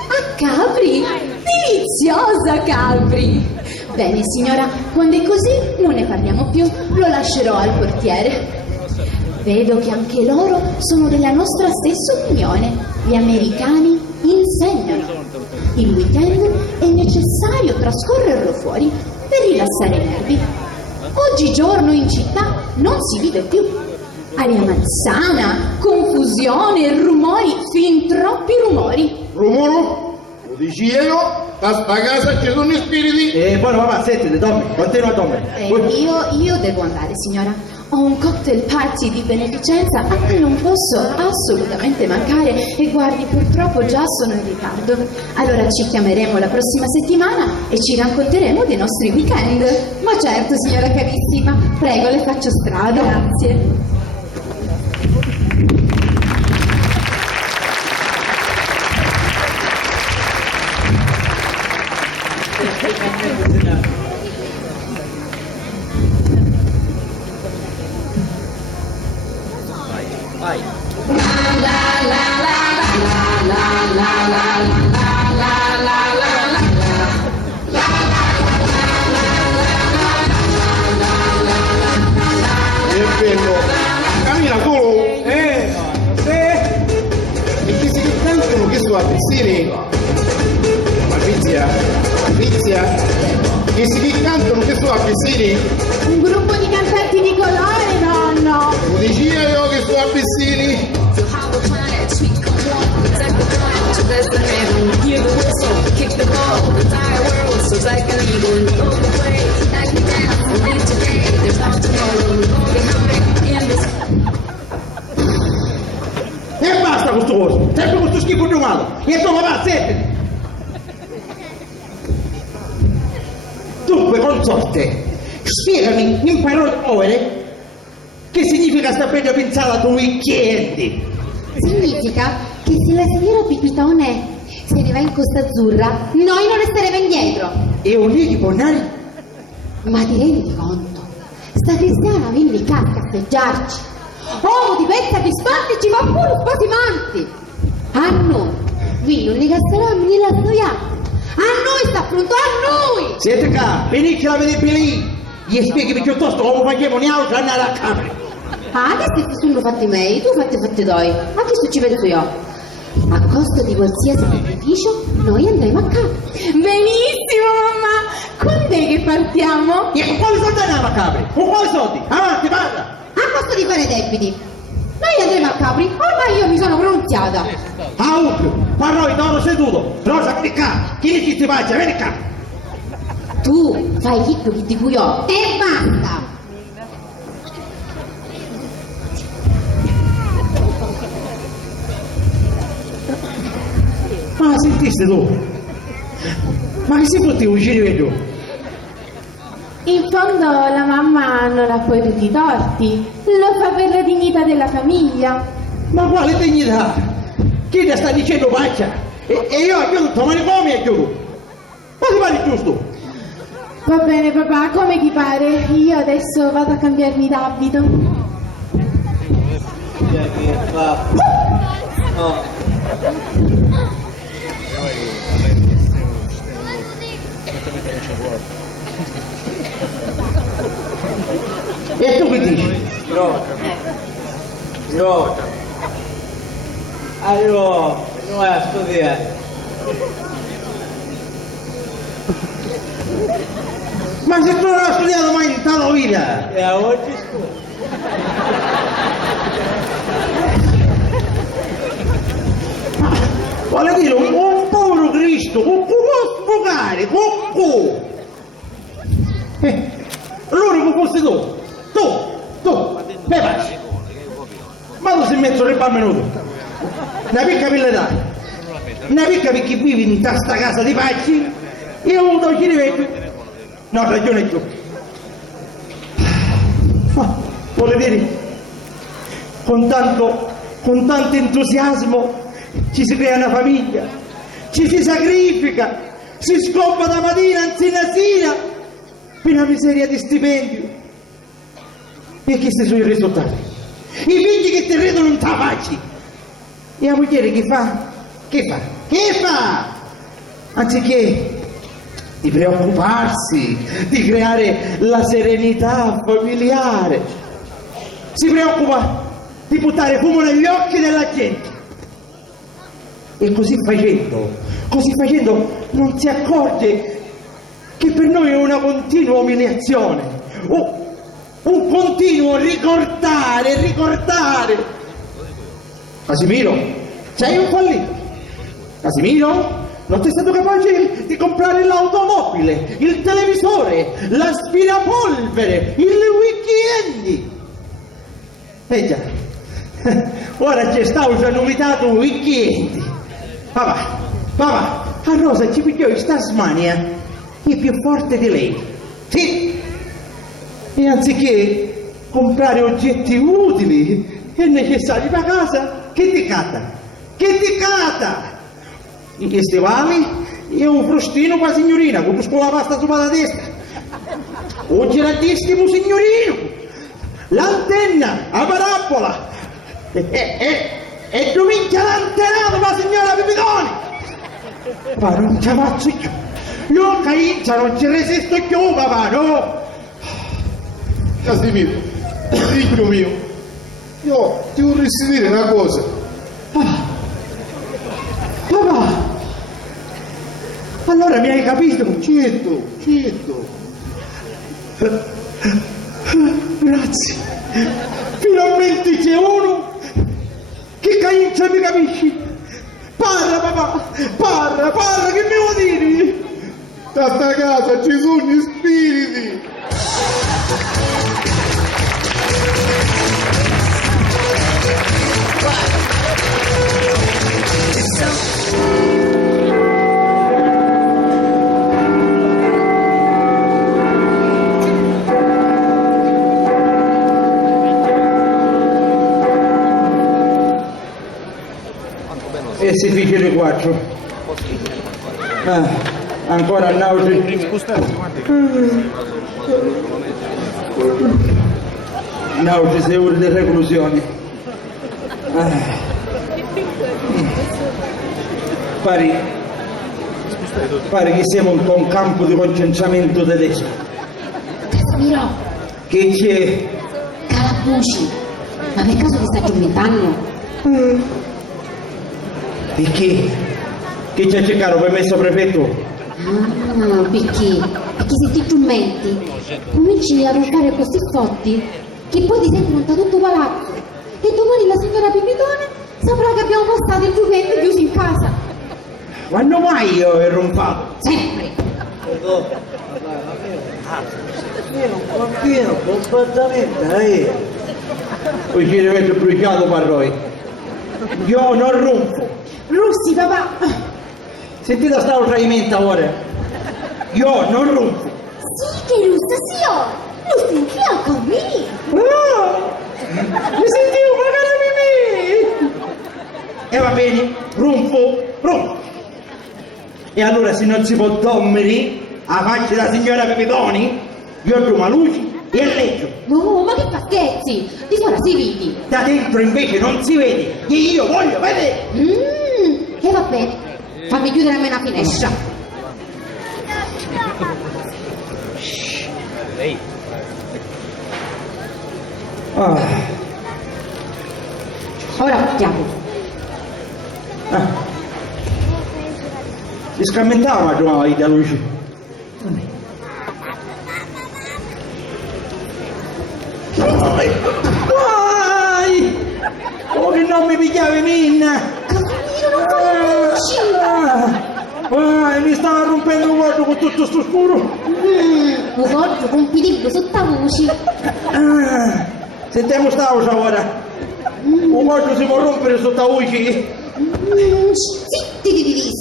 A Capri? Deliziosa Capri! Bene signora, quando è così non ne parliamo più, lo lascerò al portiere. Vedo che anche loro sono della nostra stessa opinione. Gli americani insegnano. Il weekend è necessario trascorrerlo fuori per rilassare i nervi. Oggigiorno in città non si vive più. aria malsana, confusione, rumori, fin troppi rumori. Rumoro? Lo dici io? A sta casa ci sono gli spiriti. Buono papà, sentite, Tommy, continua Tommy. Io devo andare, signora. Ho un cocktail party di beneficenza a cui non posso assolutamente mancare e guardi, purtroppo già sono in ritardo. Allora ci chiameremo la prossima settimana e ci racconteremo dei nostri weekend. Ma certo, signora carissima, prego, le faccio strada. Grazie. È bello. Cammina solo. E chi si cantano che sono a piscine? Patrizia, che si cantano che sono a piscine? Un gruppo di cantanti di colore, nonno. Lo dici io che sono a piscine? E basta questo coso, sempre questo schifo di umano. E tu papà, sentite. Dunque, consorte, spiegami in parole povere che significa sta bella pensata tu weekend. Significa che se la signora Pipitone se ne va in Costa Azzurra, noi non resteremo indietro. E un lì di Bonnari? Ma ti rendi conto? Sta Cristiana viene qua a caffeggiarci. Uomo di pezza di spalti ci fa pure spasimanti. A noi, vi non li gasteranno né la storia. A noi sta pronto, a noi! Siete qua, venite a vedere lì. Gli spiegami piuttosto come facciamo ne altro andare a camera. Ah, che questi sono fatti miei, tu fatti tuoi. Ma che sto ci penso io? A costo di qualsiasi sacrificio, noi andremo a casa. Benissimo, mamma. Quando è che partiamo? E con quali soldi andiamo a Capri? Con quali soldi? Avanti, parla! A costo di fare debiti. Noi andremo a Capri, ormai io mi sono pronunziata. Parlo di oro seduto, rosa clicca, chi ti faccia, vieni qua! Tu fai chitto chi ti cuiò e basta. Ma sentiste tu? Ma che si fotti vicini vedo? In fondo la mamma non ha poi tutti i torti. Lo fa per la dignità della famiglia. Ma quale dignità? Chi ti sta dicendo faccia? E io aiuto tuo manicomio e aiuto. Ma ti pare giusto? Va bene papà, come ti pare? Io adesso vado a cambiarmi d'abito. E tu che dici? Io arrivo a studiare. Ma se tu non hai studiato mai in tutta la vita! E a oggi studio. Vuole dire un povero Cristo, con cui può sfogare, con cui? L'unico fosse tu, me facci. Ma tu sei mezzo tre minuti. Una picca per l'età, una picca per chi vive in questa casa di pacci, io ho avuto ci rivedo. No, ragione tu. Ma vuole dire, con tanto entusiasmo ci si crea una famiglia, ci si sacrifica, si scoppa da mattina anzi la sera per una miseria di stipendio. E questi sono i risultati. I figli che ti vedono in tavacci. E la moglie che fa? Che fa? Anziché di preoccuparsi, di creare la serenità familiare, si preoccupa di buttare fumo negli occhi della gente. E così facendo non si accorge che per noi è una continua umiliazione, un continuo ricordare. Casimiro, sei un fallito. Casimiro, non sei stato capace di comprare l'automobile, il televisore, l'aspirapolvere, il weekend. Già, ora ci sta una novità un weekend. Papà, a Rosa ci pigliò in Tasmania, è più forte di lei. Sì, e anziché comprare oggetti utili e necessari per casa, che ti cata? I stivali e un frustino per la signorina, con la pasta sopra la testa. Un giradissimo signorino, l'antenna, la parabola, e dominchia l'antenato per la signora Pipitoni. Ma non ci faccio più, io Caiccia non ci resisto più, papà, no? Casimiro, figlio mio, io ti vorresti dire una cosa. Papà, allora mi hai capito? Certo. Grazie, finalmente c'è uno che Caiccia mi capisci. Parla, papà, parla, che mi vuoi dire? Da sta casa ci sono gli spiriti. E si fece le 4. Ancora nausea. Nausea, 6 ore di reclusione. Pare che siamo un campo di concentramento tedesco. Casimiro, Che c'è? Calabuci, ma per caso ti stai addormentando? Perché? Che c'è cercato permesso prefetto? Ah, perché? Perché se ti addormenti cominci a roncare così forti che poi ti senti montato tutto palazzo e domani la signora Pipitone saprà che abbiamo passato il weekend chiusi in casa. Quando mai io ho ronfato? Sempre. Io non conviene completamente, Poi ci deve essere bruciato parroi. Io non ronfo. Russi, papà. Sentite sta tradimento ora. Io non ronfo. Sì che russa sì, oh! Lo senti anche a me! Mi sentivo magari mimì. E va bene, ronfo. E allora se non si può dormire a faccia della signora Pipitoni, io ho una luce e leggo. No, ma che fa scherzi? Di fuori si vedi. Da dentro invece non si vede, che io voglio vedere. E va bene, fammi chiudere a me una finestra. Ora partiamo. Si scammentava la vita luce. Vai! Oh che non mi pigliavi minna! Vai, mi stava rompendo il guardo con tutto sto scuro! Un corpo con pilibro sotto la voce. Sentiamo sta voce ora! Un guardo si può rompere sotto la voce! Zitti di visti.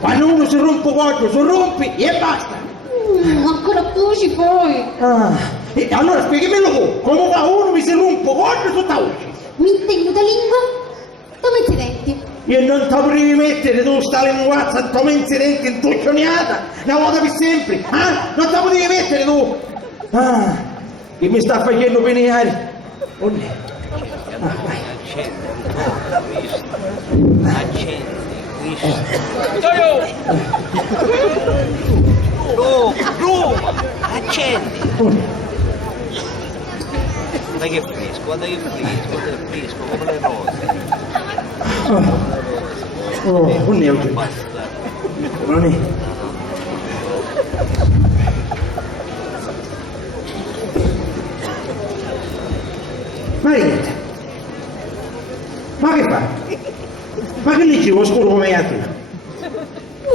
Quando uno si rompe il guardo, si rompe e basta! Ancora voci poi. E allora spiegamelo tu, come fa uno mi si rompe il guardo sotto la voce? Mi intendo da lingua? Come ti senti? E non ti potevi mettere tu sta linguazza come incidente intuccioniata una volta per sempre, non ti potevi mettere tu, che mi sta facendo venire. Vai. Accendi! Guarda che fresco, come le rose. Un neutro. Non è. Ma che fa? Ma che leggi oscuro come a te?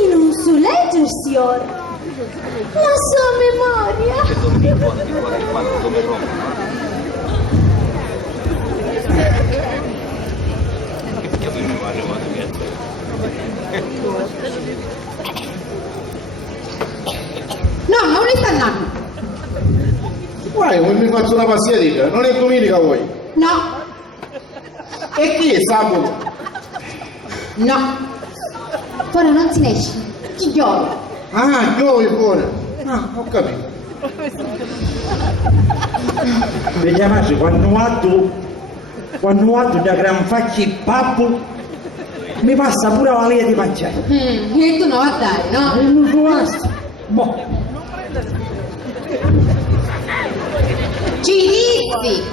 Io non so leggere, signor. Ma so a memoria. No, non le sta andando. Guarda, come mi faccio una passeggiatina, non è domenica voi. No, E chi è sabato? no. Ora non si ne esce. Chi gioca? Ah, giovi fuori. Ah, ho capito. Vediamoci, quando vado da gran facci pappo, mi passa pure la voglia di mangiare. E tu no a dare, no? E non so basta. Boh. Ci dissi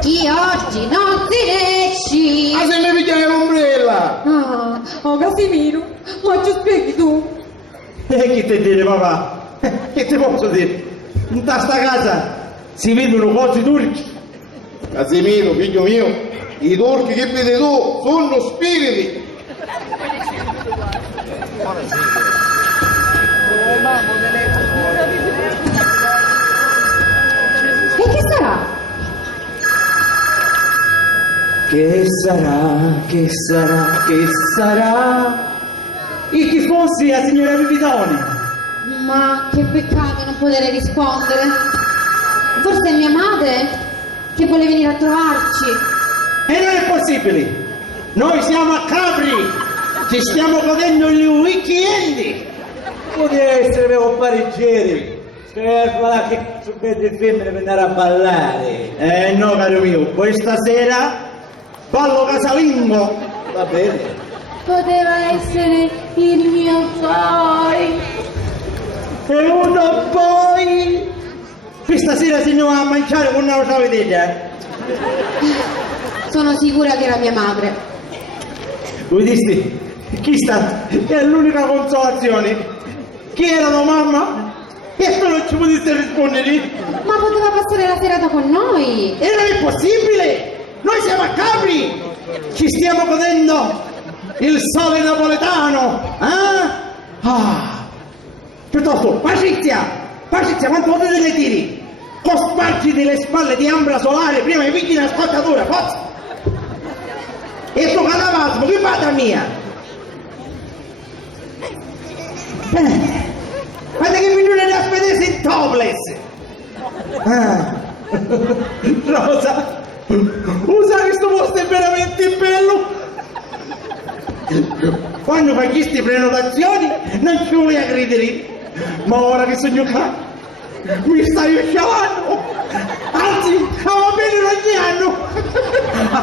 chi oggi non si ne esci. Ma se mi pigliai l'ombrella! Ah, oh Casimiro, ma ci spieghi tu? E che ti dire papà? Che ti posso dire? In sta casa si vedono cose turchi. Casimiro, figlio mio, i turchi che vedi tu sono spiriti! E che sarà? Che sarà, che sarà, che sarà? E chi fosse la signora Pipitone? Ma che peccato non poter rispondere. Forse è mia madre che vuole venire a trovarci. E non è possibile! Noi siamo a Capri! Ci stiamo godendo il weekend! Poteva essere mio compareggieri. Spergola che su belle femmine per andare a ballare. No caro mio, questa sera ballo casalingo! Va bene. Poteva essere il mio poi. E uno poi! Questa sera se ne va a mangiare con una vedete? Sono sicura che era mia madre. Voi dite, chi sta? È l'unica consolazione. Chi era tua mamma? E tu non ci potete rispondere? Ma poteva passare la serata con noi. E non è possibile! Noi siamo a Capri! Ci stiamo godendo il sole napoletano! Piuttosto, Pacizia! Pacizia, quanto potete le tiri? Cospargiti le spalle di ambra solare prima di picchi una scottatura, forza! E tu cadavasmo, che fate mia? Guarda che mi non a vedere in topless! Rosa, usa questo posto è veramente bello! Quando fai queste prenotazioni non ci vuoi credere, ma ora che sogno qua mi stai uscendo! Anzi, va bene ogni anno!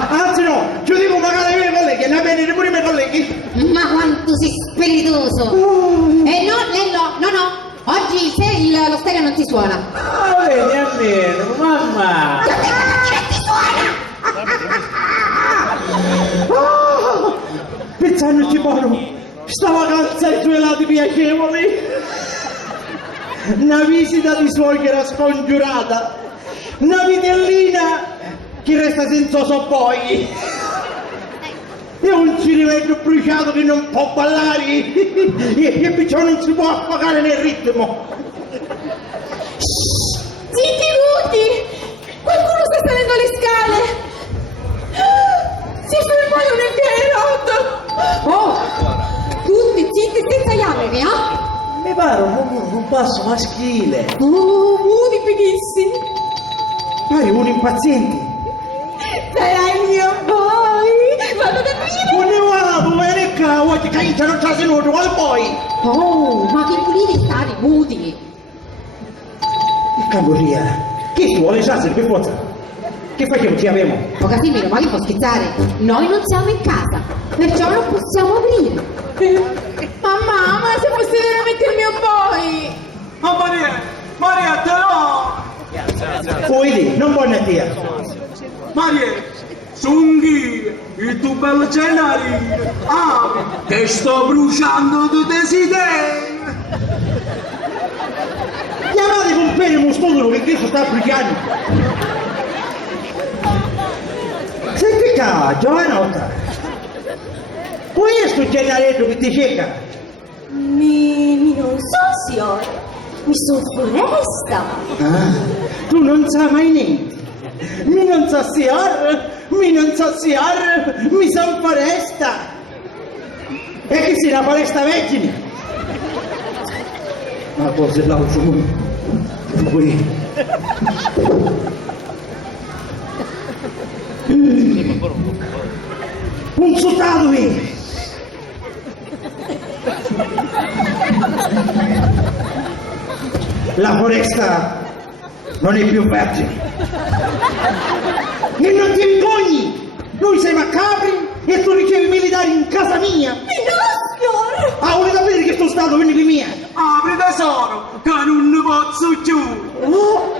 Anzi no, ci devo pagare i miei colleghi, ne bene pure i miei colleghi! Ma quanto sei spiritoso. E no, no. Oggi lo stereo non ti suona. Va bene, almeno, mamma. Pensandoci buono, sta vacanza ai suoi lati piacevoli, una visita di suocera scongiurata, una vitellina che resta senza soppoi e un cirivello bruciato che non può ballare e perciò non si può affogare nel ritmo. Zitti tutti! Qualcuno sta salendo le scale! Si è fermato nel pianerotto! Oh, tutti zitti senza iamere, Mi pare un passo maschile. Oh, muti fighissimi! Pare un impaziente. Sarà il mio poi! Vado da prima! Non ne vado, bene qua, oggi che non c'è senuto, qual poi? Oh, ma che puliti stati, muti. Il cameriere, che ci vuole essere per forza? Che fai che non ci abbiamo? Oh Casimiro, ma che può scherzare? Noi non siamo in casa, perciò non possiamo aprire. Mamma, ma se fosse veramente il mio poi! Ma Maria, te no! Vedi, non vuoi dire. Maria, sunghi, il tuo bello scenario. Che sto bruciando di desideri. Chiamate con bene uno studio che questo sta bruciando. Senti qua, giovanotta, Questo gennaretto che ti cerca? Mi non so, signor. Mi sono foresta. Ah, tu non sai mai niente. Mi non so signor, mi son foresta. E che sia una foresta vergine? Ma cosa è l'altro qui? Un soldato qui! La foresta non è più vergine. E non ti vergogni! Noi siamo a Capri e tu ricevi militari in casa mia! No, signor. Ah, volete sapere che sto stato per mia? Apri tesoro, che non ne posso più. Oh,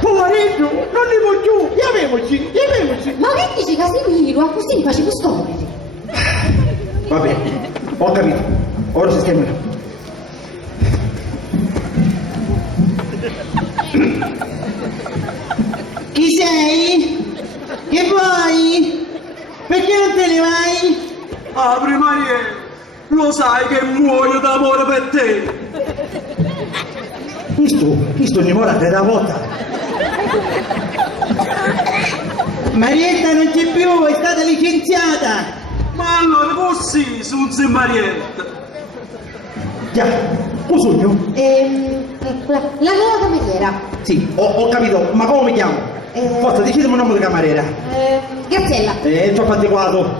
poveretto, non ne può più! Chiamiamoci! Ma che dici Casimiro? A così mi facevo scoprire. Va bene, ho capito. Ora sistemiamo. Chi sei? Che vuoi? Perché non te ne vai? Apri Maria, lo sai che muoio d'amore per te. Questo innamorata da volta. Marietta non c'è più, è stata licenziata. Ma allora così, Suzzi Marietta. Già, un sogno? La nuova cameriera. Sì, ho capito, ma come mi chiamo? Forza, decidimi un nome di cameriera. Graziella. È troppo adeguato.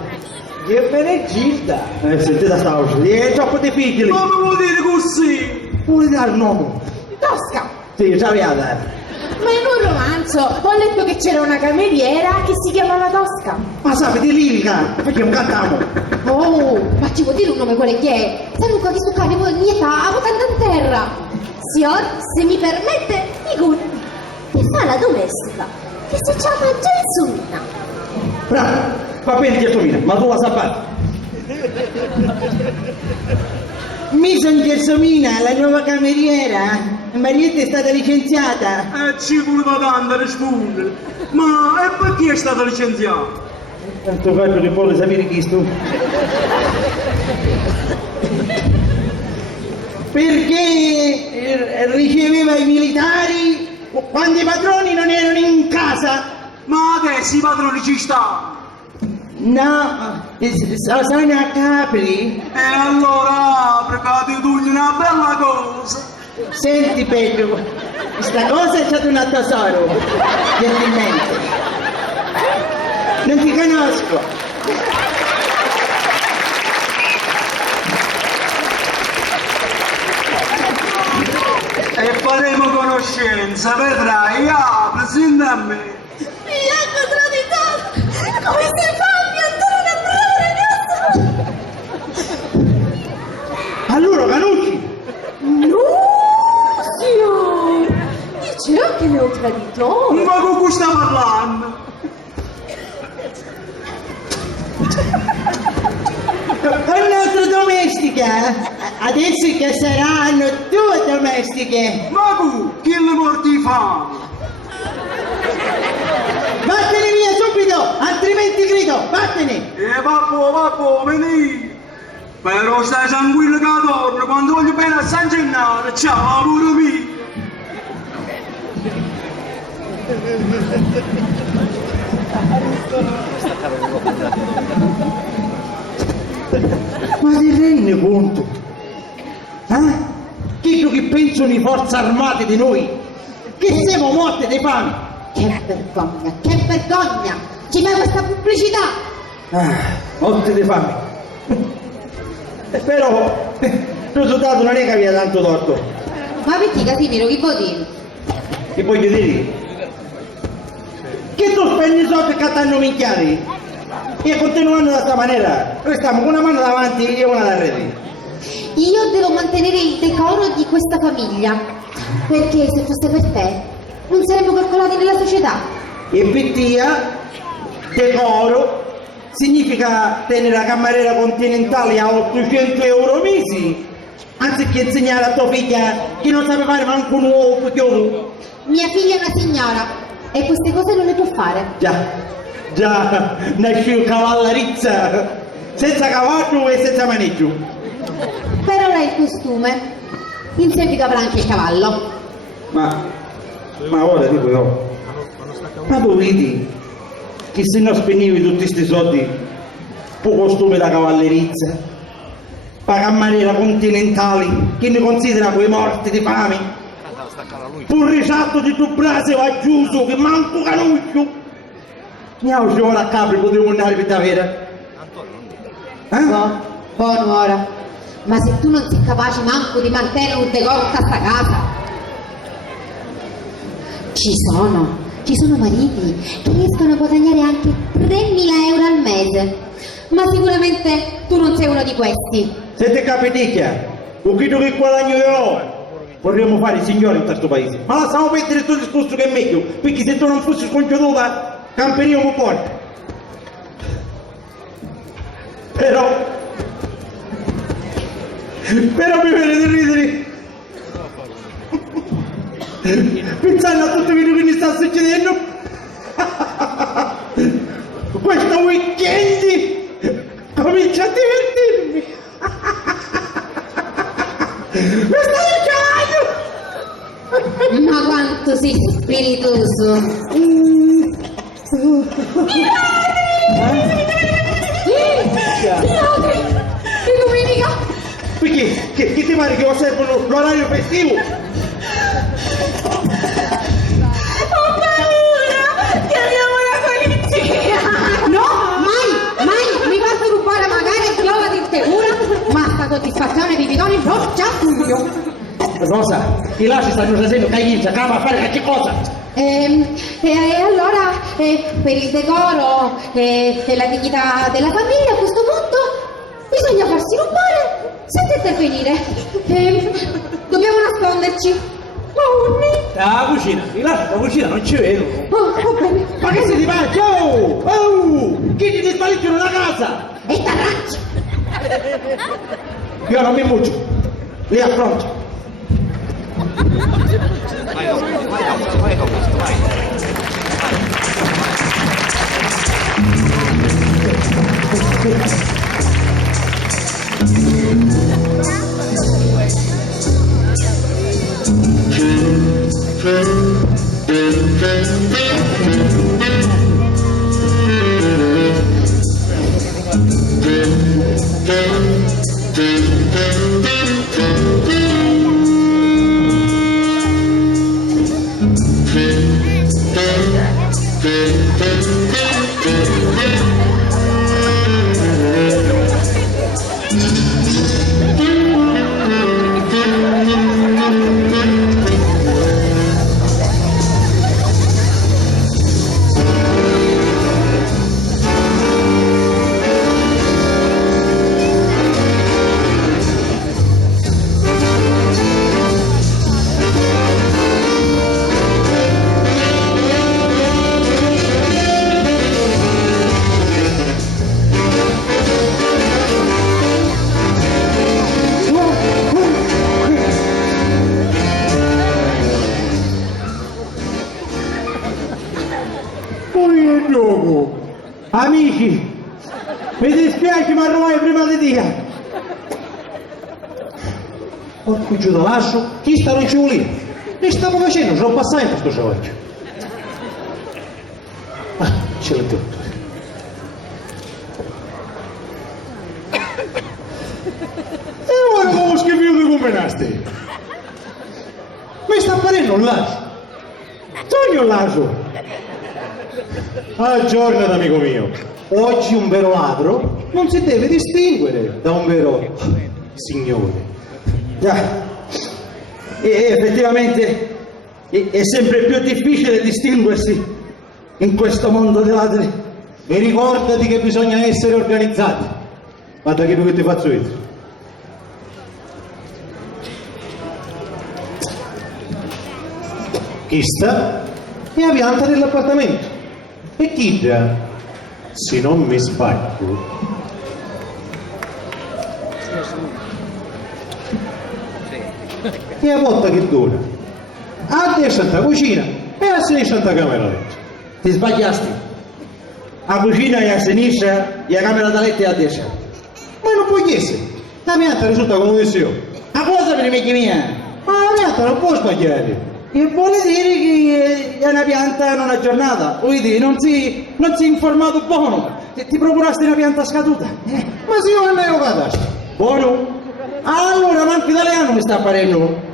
Che Benegilda. Sentite sta voce, è troppo difficile. Ma mi vuoi dire così? Vuole dare il nome? Tosca. Sì, già vediamo. Ma in un romanzo ho letto che c'era una cameriera che si chiamava Tosca. Ma sapete lirica, perché non cantiamo? Oh, ma ci vuoi dire un nome quale che è? Sai che questo cane vuole nieta, a votare in terra. Signor, se mi permette, dico che fa la domestica, che si chiama Gelsomina. Bravo, va bene Gelsomina, ma tu la sapete. Mi son Gelsomina, la nuova cameriera. Marietta è stata licenziata. Ci voleva tanto rispondere. Ma e perché è stata licenziata? Tanto faccio che vuole sapere chi sto. Perché riceveva i militari quando i padroni non erano in casa. Ma adesso i padroni ci stanno. No, sono a Capri. E allora apri che ti togli una bella cosa. Senti Pedro, questa cosa è stata un tesoro, gentilmente. Non ti conosco. E faremo conoscenza, vedrai, apri, senti a me. Mi hanno tradito! Come si fa a piantare una brava ragazza? Allora Canucci, No, signor! Dice anche le ho traditori. Ma con cui sta parlando? è un'altra domestica. Adesso che saranno due domestiche. Ma tu, chi le morti fa? Vattene via subito, altrimenti grido, vattene. E va veni. Però stai tranquillo che torno, quando voglio bene a San Gennaro, ciao amore mio. Ma ti rendi conto? Che pensano le forze armate di noi? Che siamo morti di fame? Che vergogna, che vergogna! Ci fai questa pubblicità! Morti di fame. Però il risultato non è che aveva tanto torto. Ma perché Casimiro, che vuol dire? Che voglio dire? Che tu spendi i soldi che ti hanno minchiati e continuando da questa maniera. Noi stiamo con una mano davanti e una da rete. Io devo mantenere il decoro di questa famiglia, perché se fosse per te non saremmo calcolati nella società. E Bettia, decoro, significa tenere la cameriera continentale a 800 euro mesi, anziché insegnare a tua figlia che non sape fare manco un uovo chiuso. Mia figlia è una signora e queste cose non le può fare. Già, nasce cavallarizza. senza cavallo e senza maneggio. Per ora il costume, in seguito avrà anche il cavallo. Ma ora dico io, ma tu vedi che se non spendevi tutti questi soldi per costume da cavallerizza, per cameriera continentali che ne considera quei morti di fame, un risatto di tu brase va chiuso che manco canuccio, ne ho ora a Capri potevo andare per davvero. Buono ora, ma se tu non sei capace manco di mantenere un decoro a sta casa. Ci sono mariti che riescono a guadagnare anche 3.000 euro al mese, ma sicuramente tu non sei uno di questi. Siete capiticchia, con chi che guadagno io vorremmo fare i signori in questo paese, ma lasciamo perdere il tuo discorso che è meglio, perché se tu non fossi scongiaduta camperiamo fuori. Però mi viene di ridere pensando a tutto quello che mi sta succedendo. Questo weekend comincia a divertirmi. Mi stai chiamando? Ma quanto sei spiritoso! Che domenica! Perché? Che ti pare che osservano l'orario festivo? Ho paura! Chiamiamo la polizia! No, mai! Mi faccio rubare magari il chiova di tegura, ma sta soddisfazione di bidoni non c'è dubbio! Rosa, i là ci stanno facendo cagliaccia, cava a fare che cosa? E allora, per il decoro e la dignità della famiglia, a questo punto bisogna farsi rubare senza intervenire. Dobbiamo nasconderci. La cucina, di là la cucina non ci vedo. Va bene. Ma che si ti faccia? Chi ti spalleggiano la casa? E t'arrangi. Io non mi muccio, li affronto. Vai con questo, vai. Amici, mi dispiace ma ormai prima di dire. Porco giù da lascio, chi sta non ci vuole? Ne stiamo facendo, sono passato in questo ciavaggio. Ah, ce l'ho tutto. E ora come schifo di combinaste? Mi sta apparendo un lasso. Sogno un lasso. Ah, giornata, amico mio. Oggi un vero ladro non si deve distinguere da un vero signore. Già, e effettivamente è sempre più difficile distinguersi in questo mondo dei ladri. E ricordati che bisogna essere organizzati. Guarda che ti faccio io. Chi sta è la pianta dell'appartamento. E chi già, se non mi sbaglio, è la porta che dona a destra sta cucina e a sinistra sta camera letto. Ti sbagliasti. A cucina è a sinistra e a camera da letto è a destra. Ma non puoi chiedere. La pianta risulta come dicevo io. A cosa per i miei mia? Ma la pianta non può sbagliare. E vuole dire che è una pianta non aggiornata, quindi non si è informato buono, se ti procurasti una pianta scaduta. Ma se io non ho catastro. Buono? Allora manco italiano mi sta apparendo.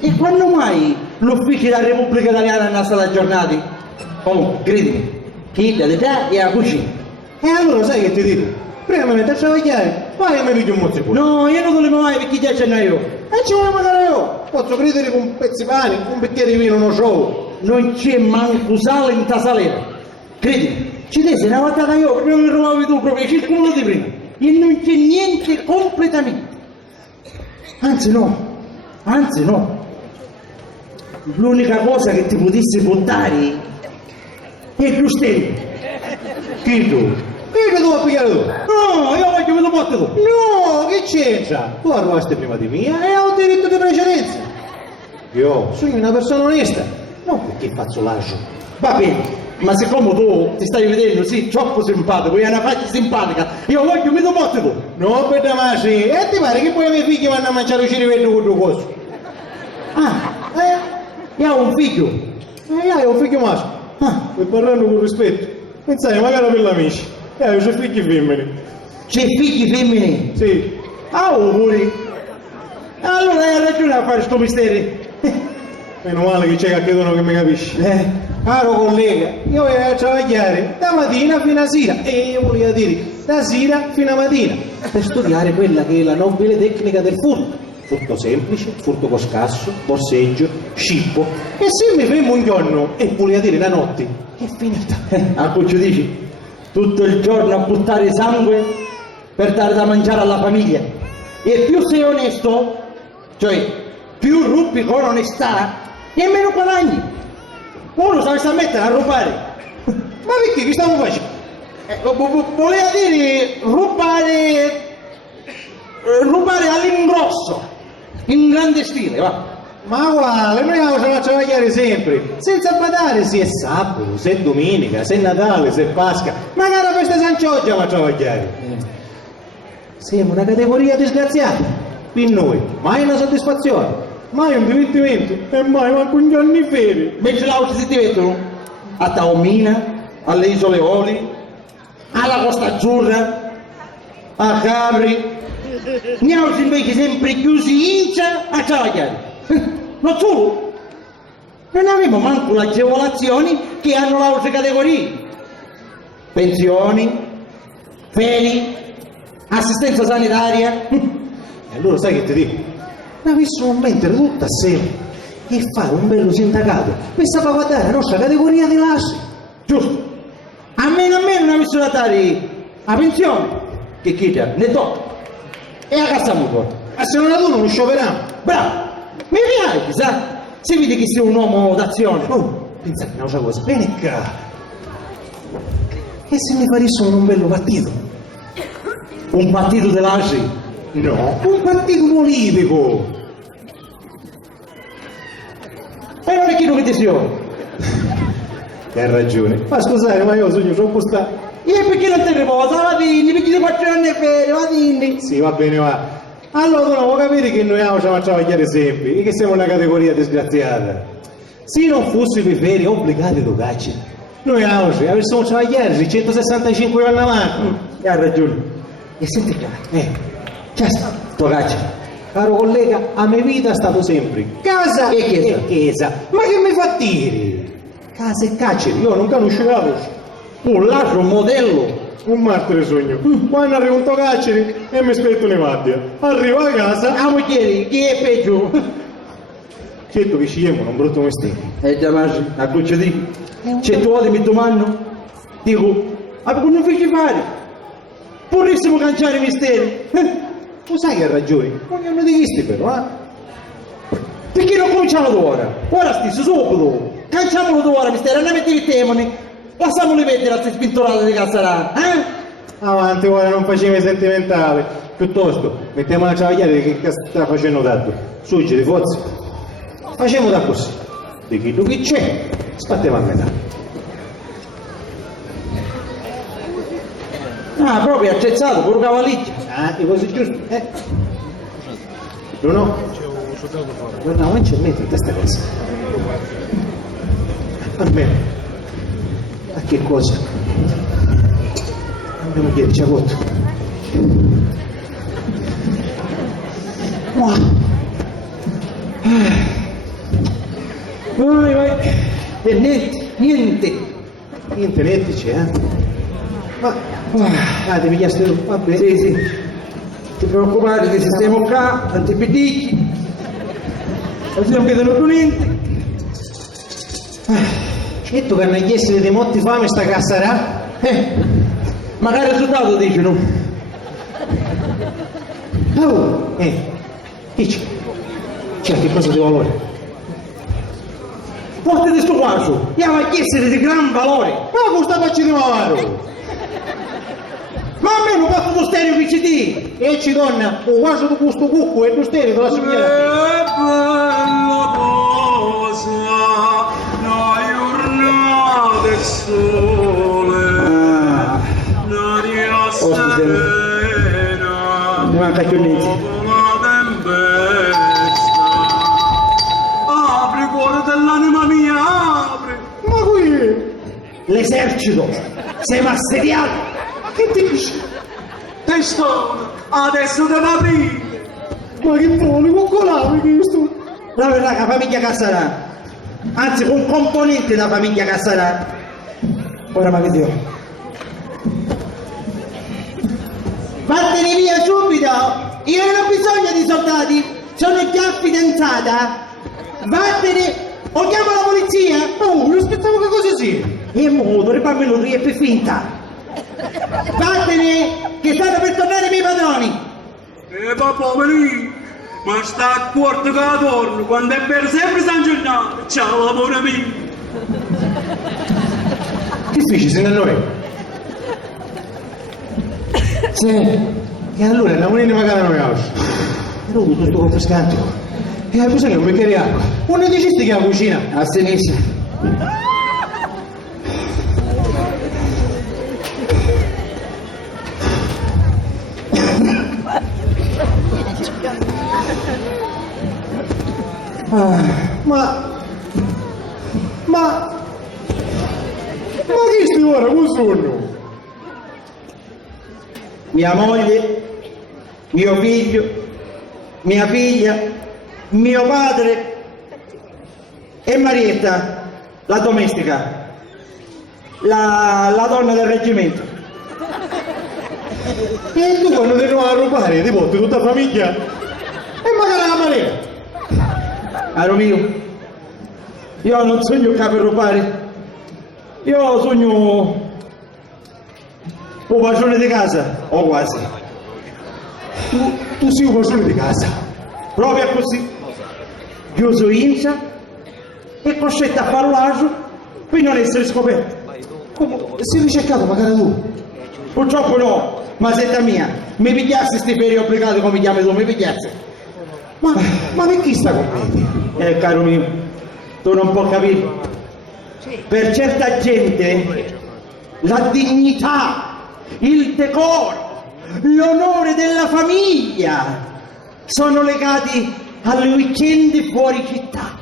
E quando mai l'ufficio della Repubblica Italiana non stati aggiornati? Comunque, credimi, chi da te è a cucina. E allora sai che ti dico? Prima mi metti a travagliare, poi mi pigli un mozzico. No, io non volevo mai perché già ce n'ho io. E ci vuole magari io. Posso credere con un pezzo di pane, un bicchiere di vino, non so. Non c'è manco sale in tasalera. Credimi, ci desse una volta io, perché non mi trovavi tu proprio 5 minuti prima. E non c'è niente completamente. Anzi no. L'unica cosa che ti potessi buttare è il giustello. Chi tu? Che devo pigliare tu? No, io voglio che lo porti tu. No, che c'entra? Tu arrivaste prima di mia e ho diritto di precedenza. Io sono una persona onesta, non perché faccio l'agio. Va bene, ma siccome tu ti stai vedendo, sì, troppo simpatico, hai una faccia simpatica, io voglio che lo porti tu. No, per damasì, e ti pare che poi i miei figli vanno a mangiare cirivello con due cose? Io ho un figlio. Io ho un figlio maschio. Puoi parlando con rispetto. Pensai, magari per l'amici. Io ho figli femmini. C'è figli femmini? Sì. Auguri. Allora hai ragione a fare sto mistero. Meno male che c'è qualcuno che mi capisce. Caro collega, io voglio a travagliare da mattina fino a sera. E io voglio dire, da sera fino a mattina. Per studiare quella che è la nobile tecnica del furto. Furto semplice, furto con scasso, borseggio, scippo. E se mi fermo un giorno e voglio dire la notte, è finita. A Cuccio dici, tutto il giorno a buttare sangue per dare da mangiare alla famiglia. E più sei onesto, cioè più rubi con onestà, e meno guadagni. Uno sa mettere a rubare. Ma perché? Che stiamo facendo? Voleva dire rubare all'ingrosso, in grande stile, va. Ma guarda, noi la facciamo travagliare sempre, senza badare se è sabato, se è domenica, se è Natale, se è Pasqua, magari la festa San Giorgio a travagliare. Siamo una categoria disgraziata, per noi mai una soddisfazione, mai un divertimento e mai manco un giorno di ferie. Invece l'auto si divertono a Taormina, alle Isole Oli, alla Costa Azzurra, a Capri. Noi invece sempre chiusi a travagliare. Non solo, non abbiamo manco le agevolazioni che hanno le altre categorie. Pensioni, ferie, assistenza sanitaria. E allora sai che ti dico? Ma visto non mettere tutto assieme e fare un bello sindacato per salvaguardare la nostra categoria di lasci. Giusto. Almeno non ha visto da dare la pensione, che chiede, ne do. E la cassa mutua. Ma se non la tu non scioperiamo. Bravo, mi piace, sa? Si vede che sei un uomo d'azione. Oh, pensa che è una cosa spenica. E se mi farissero un bello partito? Un partito dell'ASI? No, un partito politico. E non è chi non che ti Hai ragione. Ma scusate, ma io sogno troppo sta. E perché non ti riposa? Va bene, perché ti 4 anni è vero, va bene. Sì, va bene, va. Allora tu non vuoi capire che noi facciamo a travagliare sempre e che siamo una categoria disgraziata. Se non fosse per ferie obbligati a carcere, noi oggi avessimo travagliare 165 anni avanti. Hai ragione. E senti qua, c'è sto carcere. Caro collega, a mia vita è stato sempre casa e chiesa. Ma che mi fa dire? Casa e carcere, io non conosco la voce. Un lascio un modello. Un martire sogno. Quando arrivo in carcere e mi aspetto le mabbia. Arrivo a casa. Ah, mi chiedi, chi è peggio? Certo che ci un brutto mestiere. Già, ma a cuccia di. C'è tu mi domando? Dico, ma come non feci fare? Purissimo canciare i misteri. Tu sai che ha ragione. Ognuno di questi però, eh? Perché non cominciamo da ora? Ora stesso, subito. Canciamolo da ora, mistero, andiamo a mettere i temoni. Lasciamoli mettere altre spintorate di cazzarà, Avanti, ora non facevi sentimentale. Piuttosto, mettiamola a travagliare che sta facendo tanto. Suggeri, forza. Facciamo da così. Di chi tu chi c'è? Spattiamo a metà. Ah, proprio accettato, pure cavalliccio. Ah, e così giusto. No. Guarda, non c'è niente in questa cosa. Almeno. A che cosa? Andiamo a dire, c'è avuto. Vai. E niente. Niente c'è, Ma... devi chiedere tu, va bene? Sì. Non ti preoccupare, ti sistemo qua, non ti pedicchi. Non ti chiedono più niente. Certo che hanno chiesto dei motti fame sta cassarà? Magari il risultato dicono. Oh, dici. C'è che cosa di valore? Porta di sto quaso, andiamo a chiedere di gran valore. Ma cosa faccio di mavaro? Ma almeno fatto lo stereo PCD. E ci donna, o quaso di questo cucco e lo stereo della signora. bella cosa, una giornata e sole, l'aria serena, Mi manca più niente. dopo la tempesta. Apri cuore dell'anima mia, apri. Ma qui? L'esercito, siamo assediati. Che ti dici? Testone, adesso devo aprire. Ma che vuole, coccolare questo? La verità, la famiglia Cassarà, anzi un componente della famiglia Cassarà. Ora ma che Dio. Vattene via subito! Io non ho bisogno di soldati, sono già fidanzata. Vattene, o chiamo la polizia? Oh, io aspettavo che cosa sia. E mo, dovrebbe almeno è più finta. Vattene, che stanno per tornare i miei padroni. Ma poverino, ma sta a quarto che la torno, quando è per sempre San Gennaro. Ciao amore mio. Che dici, se ne noi? Sì. E allora andiamo in magari a noi oggi. Ero tutto questo confiscante. E hai bisogno di un bicchiere di acqua. Non dicisti che è la cucina? A sinistra. Ma che stai ora con sonno? Mia moglie, mio figlio, mia figlia, mio padre e Marietta, la domestica, la donna del reggimento. E tu quando ti trovi a rubare ti porti tutta la famiglia? E magari la Maria? Caro mio, io non sogno che per rubare, io sogno un padrone di casa, o quasi. Tu sei un padrone di casa. Proprio così. Chiuso Inza e costretto a fare l'agio per non essere scoperto. Come? Sei ricercato magari tu? Purtroppo no, ma senta mia, mi pigliassi sti feri obbligati come chiami tu, mi pigliassi. Ma perché sta con me? Caro mio, tu non puoi capire. Per certa gente la dignità, il decoro, l'onore della famiglia sono legati alle weekend fuori città.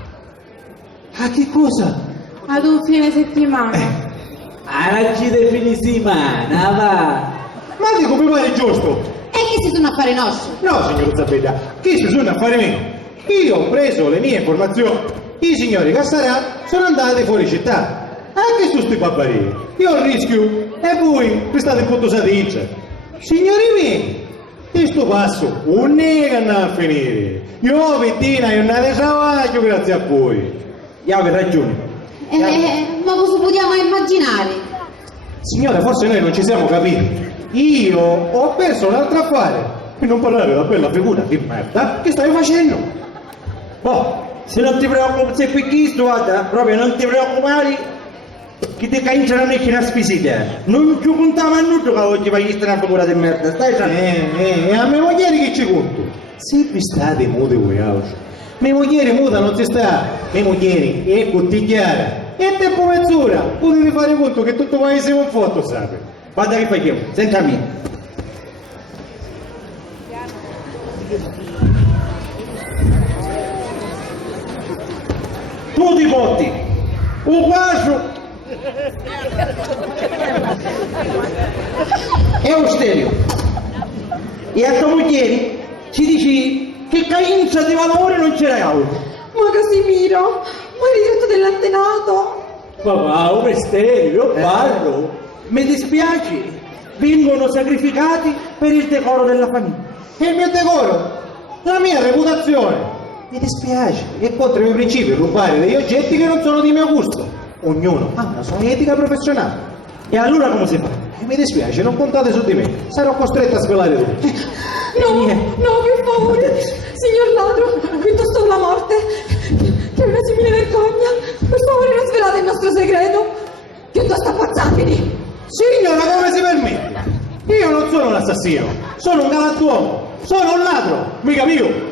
A che cosa? Ad un fine settimana. Alla gita di fine settimana, va. Ma dico mi pare giusto. E che si sono affari nostri? No, signor Zappella, questi sono affari miei. Io ho preso le mie informazioni. I signori Cassarà sono andati fuori città. Anche su sti babbarini. Io rischio. E voi vi state fottosati in c'è. Signori miei, questo passo non è che andrà a finire. Io pettina e andate salvaggio grazie a voi. Io avevo ragione. Ma cosa possiamo immaginare? Signora, forse noi non ci siamo capiti. Io ho perso un altro affare. Per non parlare della bella figura di merda che stai facendo. Oh, se non ti preoccupi, se qui questo, guarda, proprio non ti preoccupare che ti cancellano e che una spisita. Non ci contava a nulla che oggi vai a una figura di merda, stai tranquillo. E a mia moglie che ci conto? Se vi state muti voi oggi. Mia moglie muta non si sta. Mia moglie è cottigliara. E tempo mezz'ora potete fare conto che tutto il paese è un foto, sapete? Guarda che fai più, senta a me. Tu ti porti un vaso e un stereo. E a Tomoglieri ci dici che carenza di valore non ce l'hai altro. Ma Casimiro, ma eri tutto dell'antenato. Papà, un mestiere, io parlo. Mi dispiace, vengono sacrificati per il decoro della famiglia. E il mio decoro? La mia reputazione. Mi dispiace, è contro i miei principi rubare degli oggetti che non sono di mio gusto. Ognuno ha una sua etica professionale. E allora come si fa? E mi dispiace, non contate su di me, sarò costretto a svelare tutto. No, no, per favore, signor ladro, piuttosto la morte, che è una simile vergogna. Per favore non svelate il nostro segreto, piuttosto ammazzateli. Signora, come si permette? Io non sono un assassino, sono un galantuomo, sono un ladro, mica più.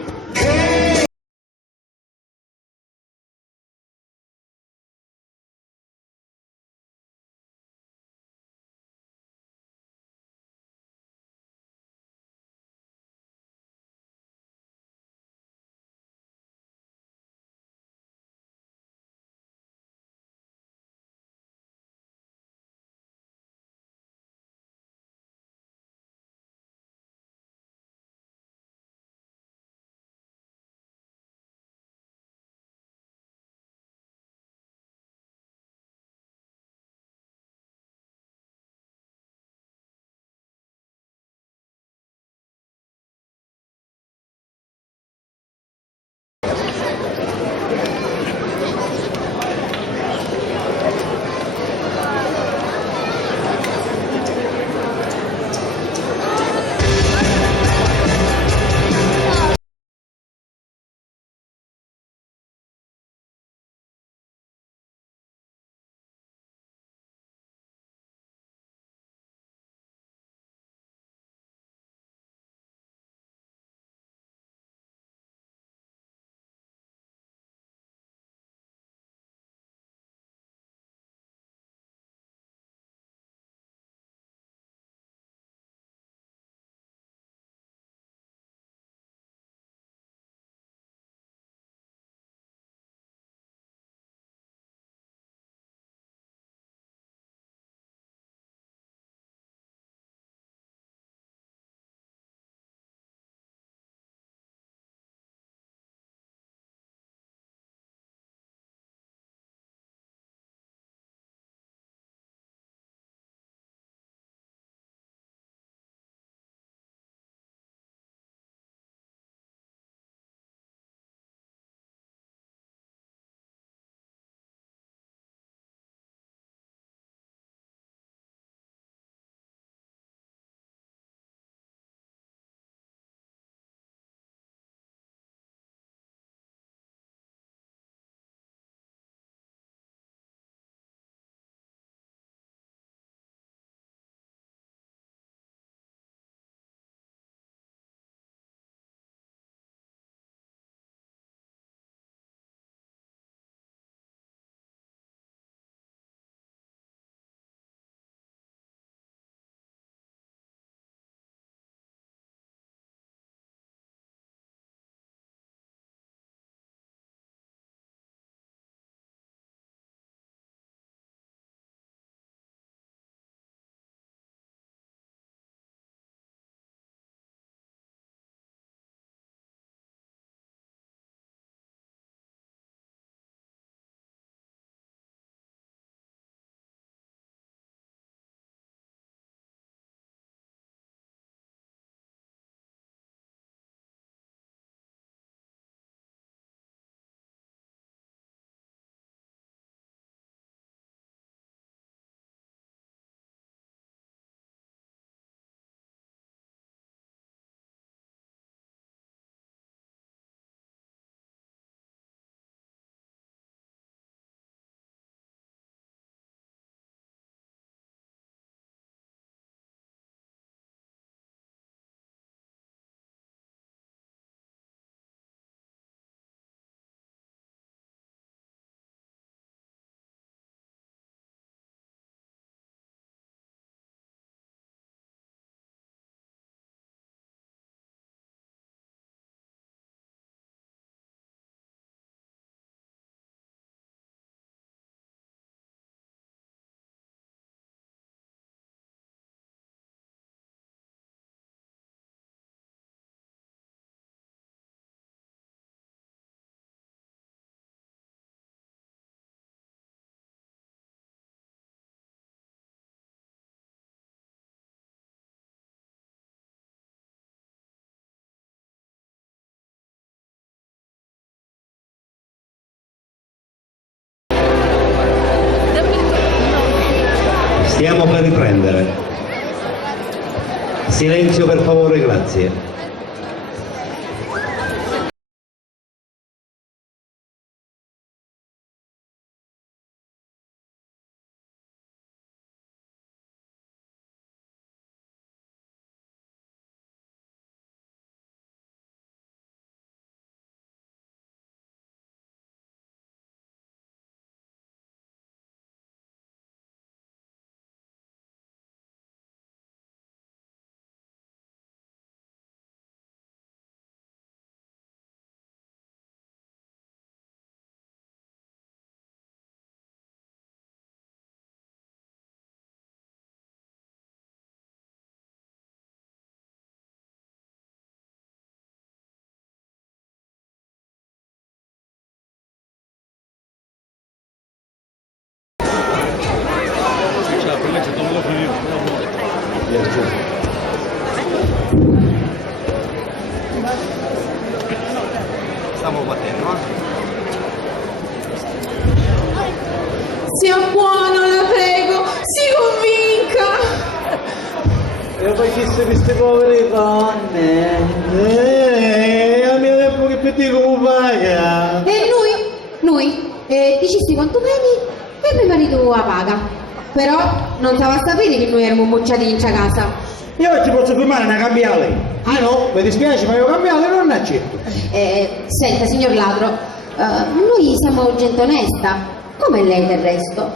Stiamo per riprendere. Silenzio per favore, grazie. Stiamo battendo, Sia buono, la prego, si convinca. E facesse queste povere donne. A mio tempo che per te come paga? E noi, dicisti quanto veni e mio marito la paga. Però non stava a sapere che noi eravamo bocciati in casa. Io oggi posso firmare una cambiale. Ah no, mi dispiace, ma io cambiale non accetto. Senta, signor ladro, noi siamo gente onesta, come lei del resto.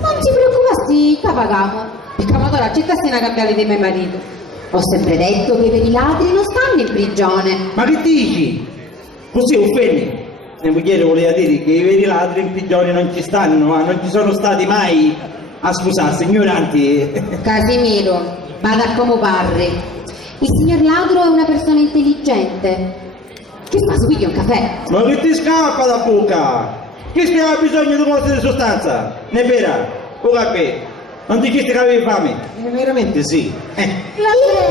Non si preoccupasti, la pagamo. Il camatore accettasse una cambiale di mio marito. Ho sempre detto che i veri ladri non stanno in prigione. Ma che dici? Così offendi. Mia moglie voleva dire che i veri ladri in prigione non ci stanno, ma non ci sono stati mai. Ah scusate, ignoranti. Casimiro, vada come parli. Il signor ladro è una persona intelligente. Che fa subito un caffè? Ma che ti scappa da bocca? Chi spiega bisogno di cose di sostanza? Ne è vera? O caffè? Non dicesti che avevi fame? Veramente sì. La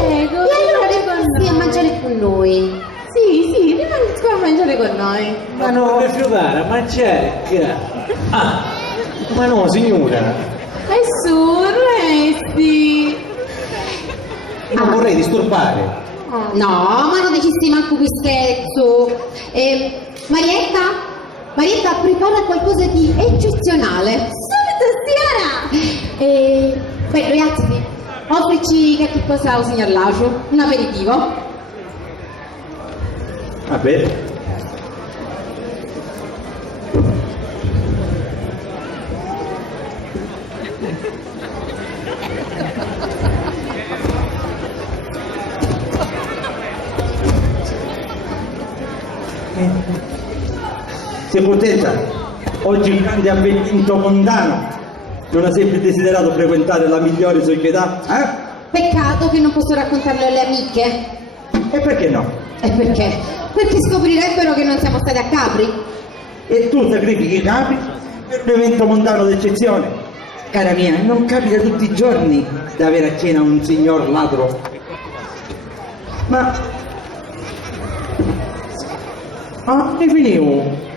prego, E allora rimanga rimani a mangiare con noi. Sì, rimanga qua a mangiare con noi. Ma non rifiutare, mangiare. Ma no, signora, E su, resti. non vorrei disturbare. No, ma non dicisti manco qui scherzo. Marietta, prepara qualcosa di eccezionale. Subito, signora! Beh, ragazzi, offrici che cosa al signor Lacio, un aperitivo. Vabbè. Sei contenta? Oggi il grande avvenimento mondano non ha sempre desiderato frequentare la migliore società? Peccato che non posso raccontarlo alle amiche. E perché no? E perché? Perché scoprirebbero che non siamo stati a Capri. E tu sacrifichi i capi per un evento mondano d'eccezione? Cara mia, non capita tutti i giorni di avere a cena un signor ladro. Ma... Ah, ne finivo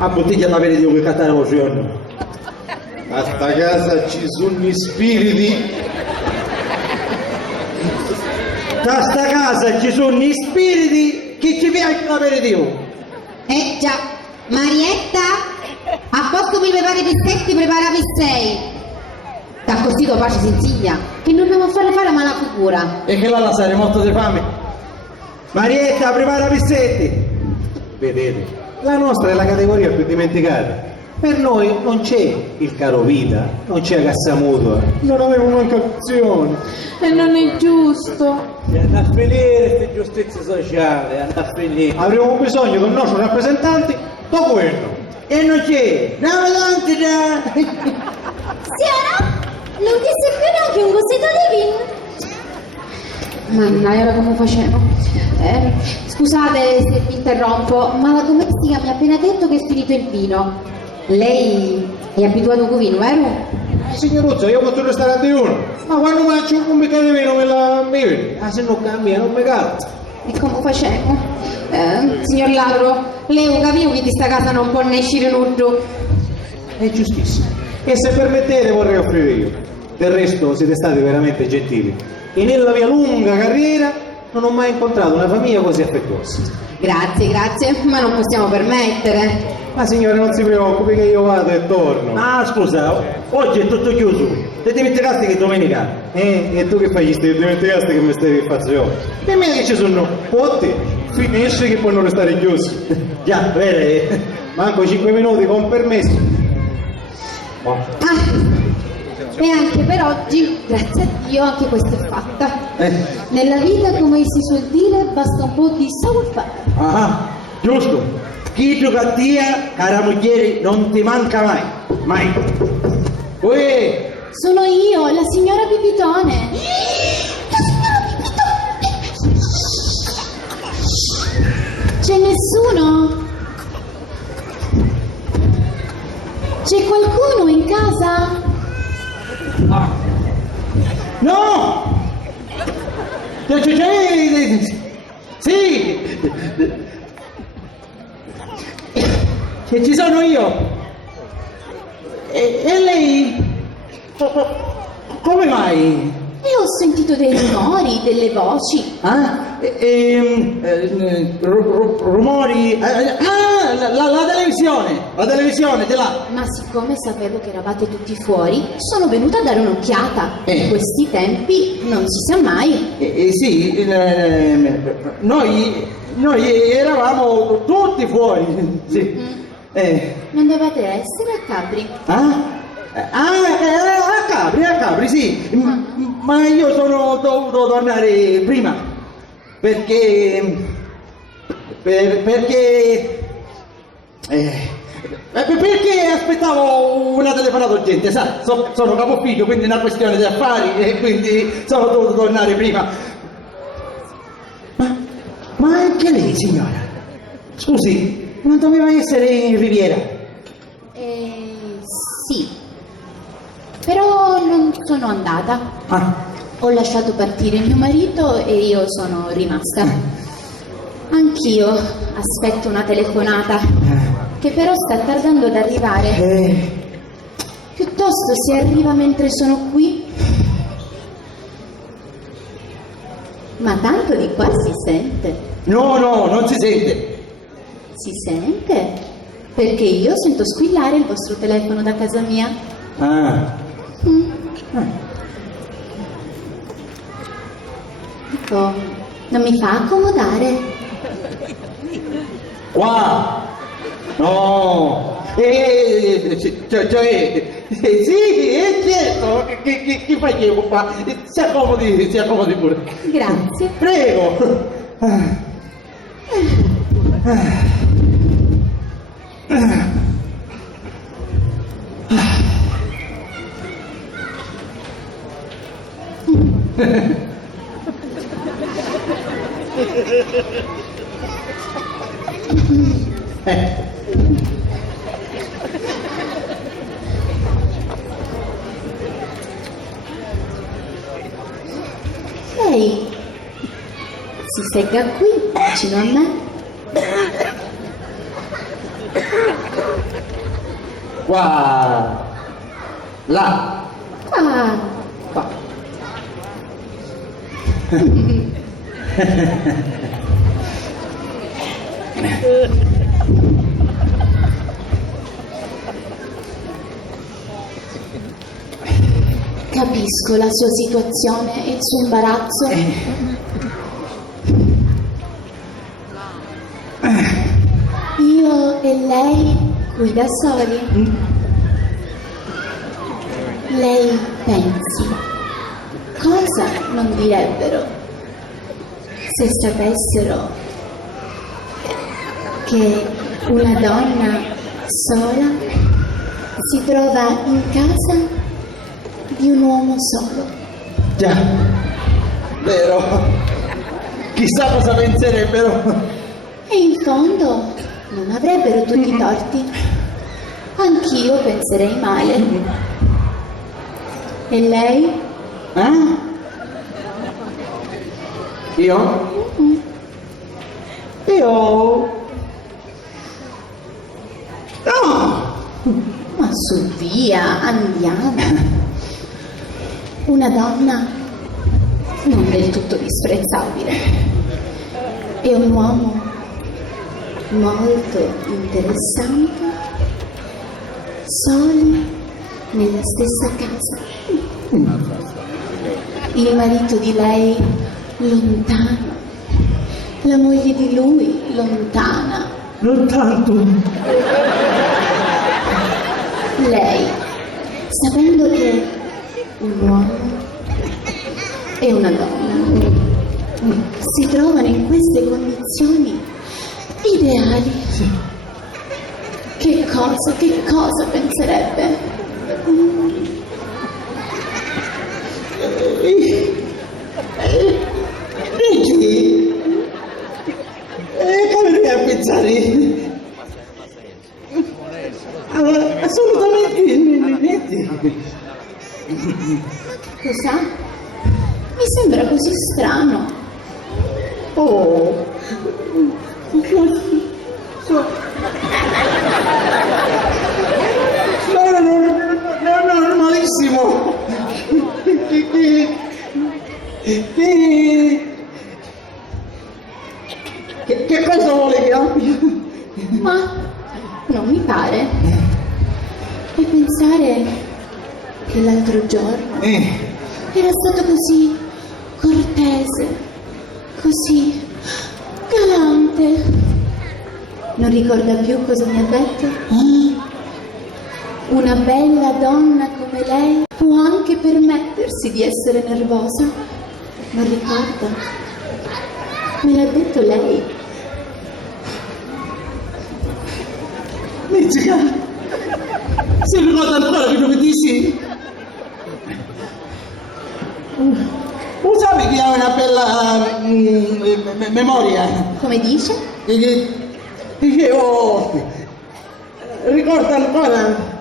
a bottiglia d'aperitivo che cattare lo giorno. A sta casa ci sono gli spiriti. Da sta casa ci sono gli spiriti che ci piace l'aperitivo. Già, Marietta, a posto mi prepari i pizzetti, preparavi 6. Da così tuo pace si insigna, che non dobbiamo farle fare mala figura. E che là sarei morto di fame. Marietta, prepara pizzetti. Vedete, la nostra è la categoria più dimenticata. Per noi non c'è il caro vita, non c'è la cassa mutua, non avevo manco opzione. E non è giusto. Andiamo a finire queste giustizie sociali, andiamo a finire. Avremo bisogno del nostro rappresentante, dopo quello. E non c'è. Andiamo avanti già. Signora, non ti serve neanche un gussetto di vino? Mannaggia, ora come facevo? Scusate se vi interrompo, ma la domestica mi ha appena detto che è finito il vino. Lei è abituato con vino, vero? Signoruzza, io posso restare a digiuno, ma quando mangio un bicchiere di vino me la bevi. Ah, se non cambia, non mi cazzo. E come facevo? Signor ladro, lei lo capivo che di sta casa non può ne uscire nudo. È giustissimo. E se permettete vorrei offrire io. Del resto siete stati veramente gentili e nella mia lunga carriera non ho mai incontrato una famiglia così affettuosa. Grazie, grazie, ma non possiamo permettere. Ma signore, non si preoccupi che io vado e torno. Ah, scusa, oggi è tutto chiuso. Ti dimenticaste che è domenica? E tu che fai? Gli stai dimenticaste che mi stai facendo? E me che ci sono? Potti, finisce che poi non restare chiusi. Già, vero? Manco 5 minuti con permesso. Ah, e anche per oggi, grazie a Dio, anche questa è fatta. Nella vita, come si suol dire, basta un po' di savoir-faire. Ah, giusto. Chi più cattiva, cara moglie, non ti manca mai. Mai. Uè! Sono io, la signora Pipitone. C'è nessuno? C'è qualcuno in casa? No! Sì! Ci sono io! E lei? Come mai? E ho sentito dei rumori, delle voci. Ah? Rumori? La televisione! La televisione, te là! Ma siccome sapevo che eravate tutti fuori, sono venuta a dare un'occhiata. In questi tempi non si sa mai. Sì, noi eravamo tutti fuori. Sì. Non dovete essere a Capri. A Capri, sì. Ma io sono dovuto tornare prima. Perché aspettavo una telefonata urgente, sai, sono capoffiglio, quindi è una questione di affari e quindi sono dovuto tornare prima. Ma anche lei, signora? Scusi, non doveva essere in Riviera? Sì. Però non sono andata. Ho lasciato partire mio marito e io sono rimasta. Anch'io aspetto una telefonata, che però sta tardando ad arrivare. Piuttosto se arriva mentre sono qui. Ma tanto di qua si sente. No, non si sente. Si sente? Perché io sento squillare il vostro telefono da casa mia. Dico, non mi fa accomodare. Qua? No! Sì, è certo! Che facevo qua? Si accomodi pure. Grazie. Prego! Lei si segga qui, vicino a me. Qua! Là! Qua. Capisco la sua situazione e il suo imbarazzo. Io e lei qui da soli. Lei pensi, cosa non direbbero se sapessero che una donna sola si trova in casa di un uomo solo? Già, vero? Chissà cosa penserebbero. E in fondo non avrebbero tutti i torti. Anch'io penserei male. E lei? Io? No! Ma su via, andiamo. una donna non del tutto disprezzabile e un uomo molto interessante, soli nella stessa casa. Il marito di lei lontano, la moglie di lui lontana. Non tanto. Lei, sapendo che un uomo e una donna si trovano in queste condizioni ideali, che cosa penserebbe? Nicky, come a pensare? Assolutamente niente. Cosa? Mi sembra così strano. Oh, no, normalissimo. Che cosa vuole che abbia? Ma non mi pare. E pensare che l'altro giorno era stato così cortese, così galante. Non ricorda più cosa mi ha detto? Una bella donna come lei può anche permettersi di essere nervosa. Non ricorda? Me l'ha detto lei. Mitica, si ricorda ancora quello che dici? Tu sai che ha una bella memoria. Come dice? Io ricordo ancora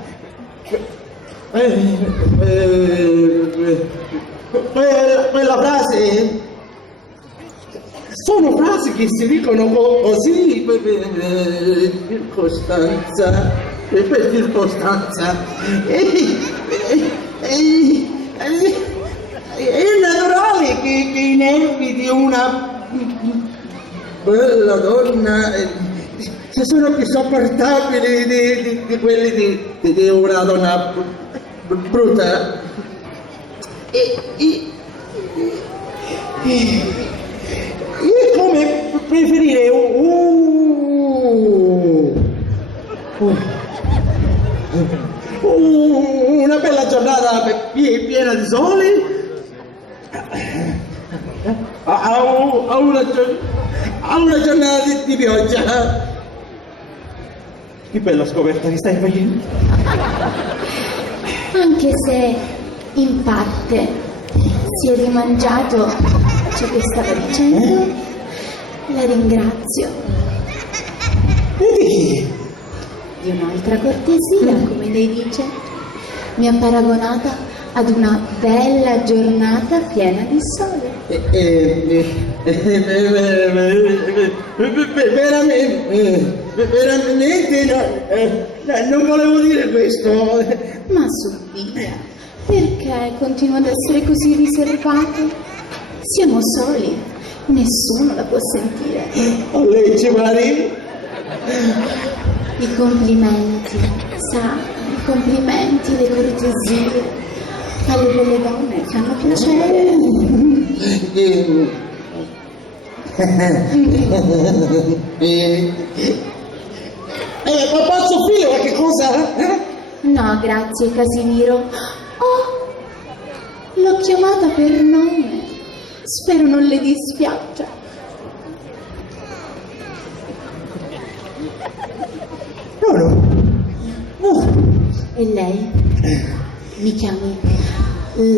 quella frase. Sono frasi che si dicono così per circostanza. È naturale che i nervi di una bella donna sono più sopportabili di quelli di una donna brutta. È come preferire una bella giornata piena di sole a una giornata di pioggia. Che bella scoperta che stai facendo. Anche se in parte si è rimangiato ciò che stava dicendo, la ringrazio. Di un'altra cortesia, come lei dice, mi ha paragonata ad una bella giornata piena di sole. Veramente non volevo dire questo. Ma su via, perché continua ad essere così riservato? Siamo soli, nessuno la può sentire. A lei ci pare? I complimenti, sa, i complimenti, le cortesie alle belle donne fanno piacere. Posso offrire qualche cosa? No, grazie Casimiro. Oh, l'ho chiamata per nome. Spero non le dispiaccia. No. E lei? Mi chiami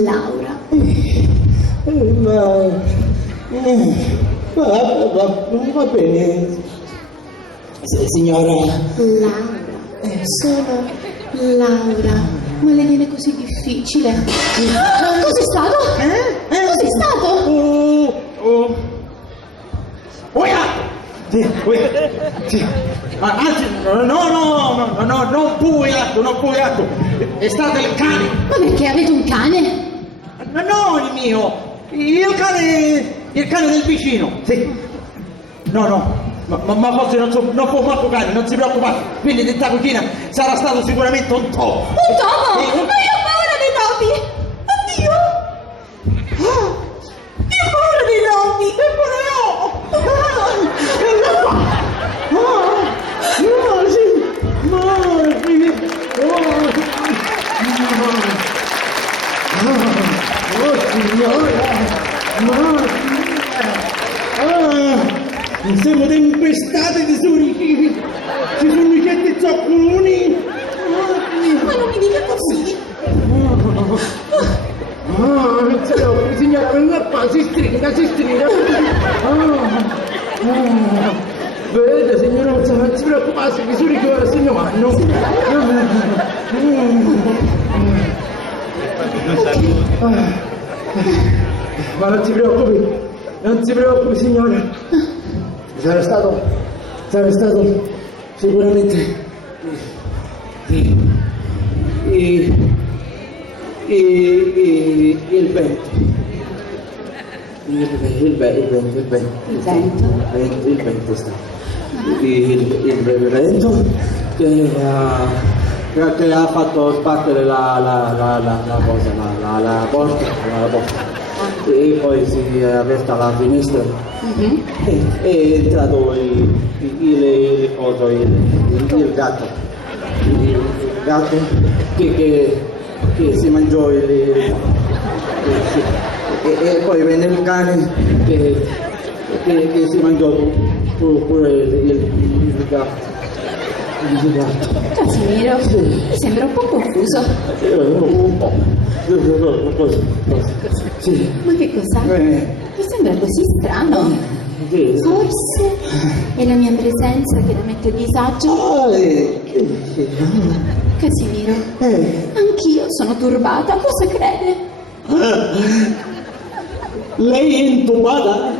Laura. Va bene, signora. Laura, solo Laura. Ma le viene così difficile. Cos'è stato? Cos'è stato? Anzi, no, non puoi atto. È stato il cane. Ma perché avete un cane? No, il mio! Il cane del vicino! Sì! No, ma forse non può manco cane, non si preoccupate! Quindi dentro cucina sarà stato sicuramente un topo! Un topo? Ma io ho paura dei topi! Oddio! Io ho paura dei topi! E pure io! Siamo tempestate di surichi, ci sono i certi zoccoloni. Ma non mi dica così! Signora, venga qua, si stringa. Vede, signora, non si preoccupate, i surichi ora se ne vanno. Ma non si preoccupi signora. Sarà stato sicuramente il vento. Il vento sta. Il vento che ha fatto sbattere la porta. E poi si è aperta la finestra e è entrato il gatto che si mangiò e poi venne il cane che si mangiò pure il gatto. Casimiro, mi sembra un po' confuso. Un po'. Sì. Ma che cosa? Mi sembra così strano. Forse è la mia presenza che la mette a disagio. Casimiro, anch'io sono turbata. Cosa crede? Lei è intubata?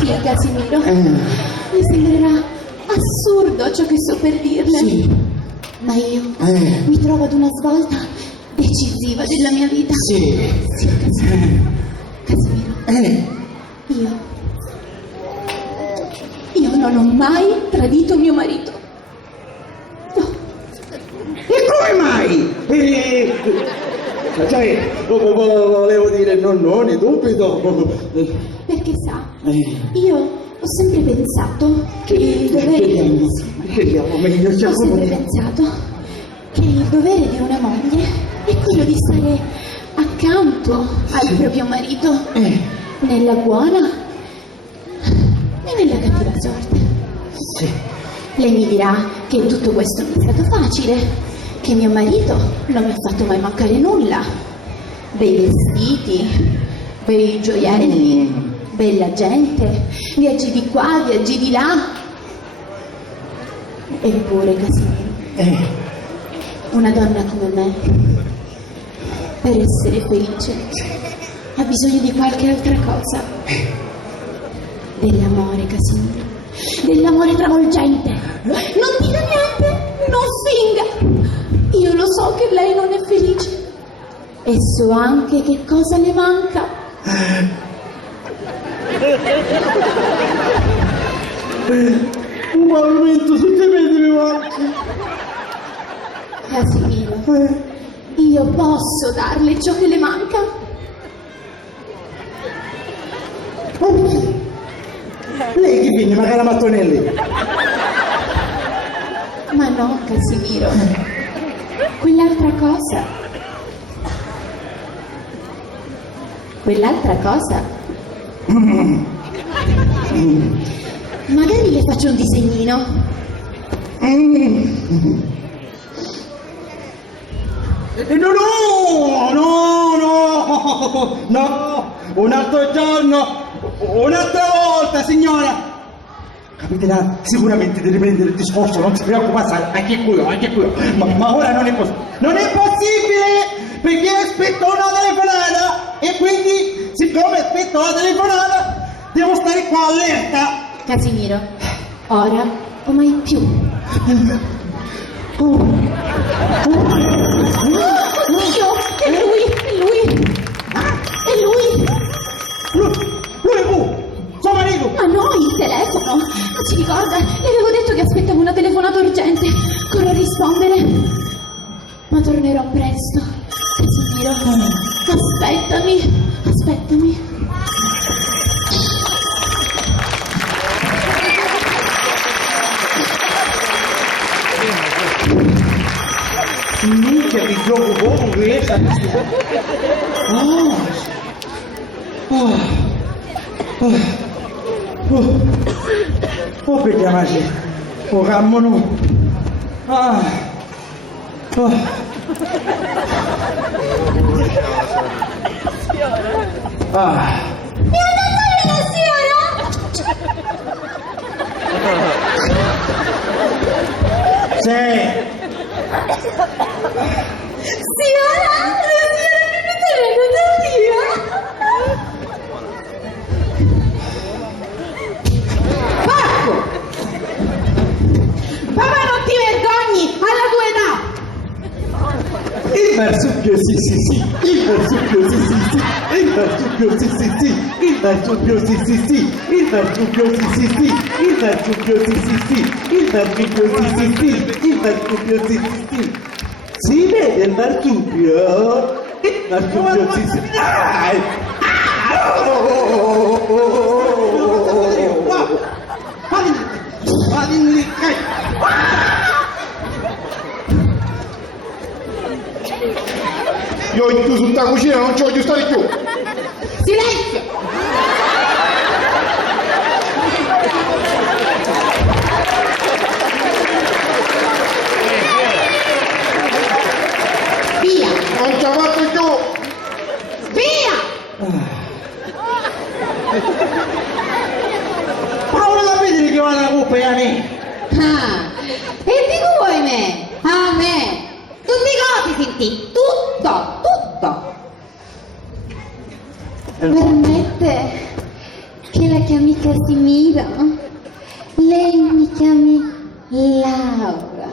Sì, Casimiro. Mi sembrerà assurdo ciò che sto per dirle. Sì. Ma io mi trovo ad una svolta decisiva della mia vita. Sì. Sì, Casimiro. Io non ho mai tradito mio marito. No. E come mai? Cioè, volevo dire, non ne dubito. Perché sa, io ho sempre pensato che il dovere... Ho sempre pensato che il dovere di una moglie è quello di stare accanto al proprio marito nella buona e nella cattiva sorte. Sì. Lei mi dirà che tutto questo non è stato facile, che mio marito non mi ha fatto mai mancare nulla. Bei vestiti, bei gioielli, bella gente, viaggi di qua, viaggi di là. Eppure, Casimiro, una donna come me, per essere felice, ha bisogno di qualche altra cosa. Dell'amore, Casimiro. Dell'amore travolgente. Non dica niente, non finga. Io lo so che lei non è felice. E so anche che cosa le manca. Un movimento su te vedi mi manca. Casimiro, io posso darle ciò che le manca? Lei chi viene, magari Mattonelli? Ma no, Casimiro. Quell'altra cosa. Quell'altra cosa. Magari le faccio un disegnino. No, un altro giorno, un'altra volta, signora. Capiterà sicuramente di riprendere il discorso, non si preoccupa, anche qui, ma ora non è possibile. Non è possibile, perché aspetto una telefonata e quindi, siccome aspetto la telefonata, devo stare qua allerta. Casimiro, ora o mai più. Oddio, è lui, Ma no, il telefono! Non si ricorda? Le avevo detto che aspettavo una telefonata urgente. Corro a rispondere. Ma tornerò presto. Casimiro, aspettami. Minchia, mi gioco poco questa. Oh, per chiamarsi. Oh, cammono. Mi ha dato la signora? Sì. Signora? La signora Pipita è venuta via? Porco! Papà, non ti vergogni! Alla tua età! Il marsupio sì. Il marsupio sì. Il marsupio sì. Il marsupio sì. Il marsupio sì. Il marsupio sì. Il marsupio sì. Il marsupio sì. Si vede il marsupio? Il marsupio sì. Vadi lì. Io in chiuso tutta la cucina, non ci voglio stare più. Silenzio! Via! Non ci ha fatto più. Via! Paolo da vedere che va la coppa e a me. Ah, e di vuoi me? A me! Tutti cose senti, tutto! Permette che la chiami Casimiro? Lei mi chiami Laura.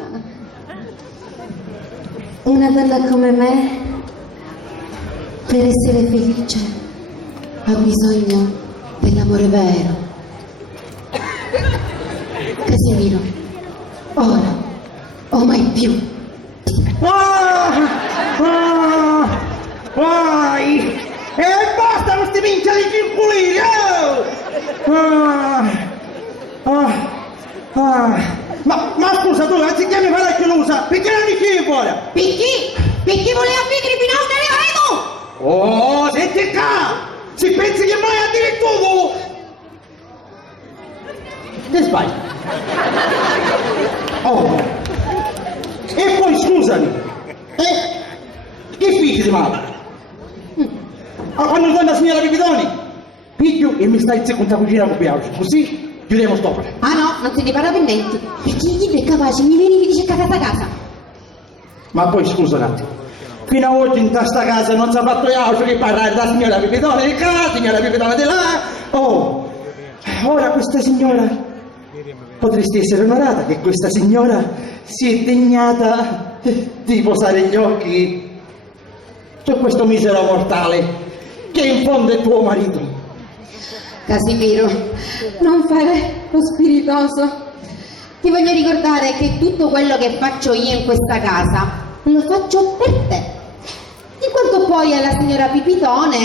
Una donna come me, per essere felice, ha bisogno dell'amore vero. Casimiro, ora o mai più. Vai! E basta con sti minchia di circulini! Ma scusa, tu anziché mi fare la chiusa, perché non mi chiedi fuori? Perché voleva finire fino a tu? Oh, senti qua! Se pensi che vai a dire tu! Te sbagli! Oh! E poi scusami! Che figli di male? Quando torna la signora Pipitoni, piglio e mi stai in seconda cucina con Piauci, così chiudiamo stoppa. Ah no, non si ne parla per niente. Perché chi è capace mi vieni e mi dice casa. Ma poi scusa un attimo, fino a oggi in questa casa non si è fatto altro che parlare della signora Pipitone di qua, signora Pipitone di là. Oh, ora questa signora, potresti essere onorata che questa signora si è degnata di posare gli occhi su questo misero mortale che in fondo è tuo marito. Casimiro, non fare lo spiritoso. Ti voglio ricordare che tutto quello che faccio io in questa casa lo faccio per te. Di quanto poi alla signora Pipitone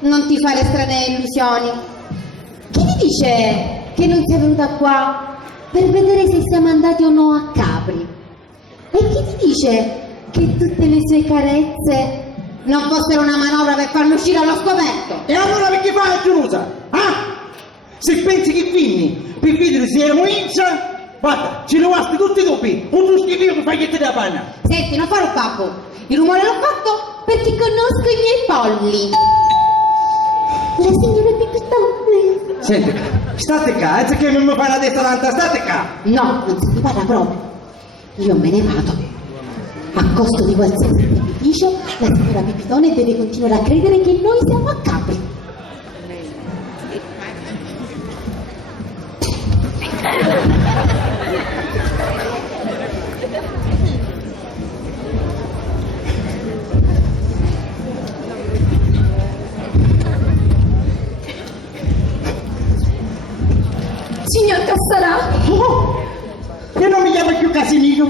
non ti fare strane illusioni. Chi ti dice che non sei venuta qua per vedere se siamo andati o no a Capri? E chi ti dice che tutte le sue carezze non fossero una manovra per farlo uscire allo scoperto? E allora perché fai la chiusa? Se pensi che finni per vedere se siamo inccia, guarda, ci rovasti tutti i dubbi, un tuo schifo che fai che te la panna. Senti, non fare un babbo. Il rumore l'ho fatto perché conosco i miei polli. La signora Pipitone. Senti, state qua, anziché non mi fai la testa davanti, state qua. No, non si ti parla proprio. Io me ne vado. A costo di qualsiasi beneficio, la signora Pipitone deve continuare a credere che noi siamo a Capri. Signor Cassarà, Io non mi chiamo più Casimiro.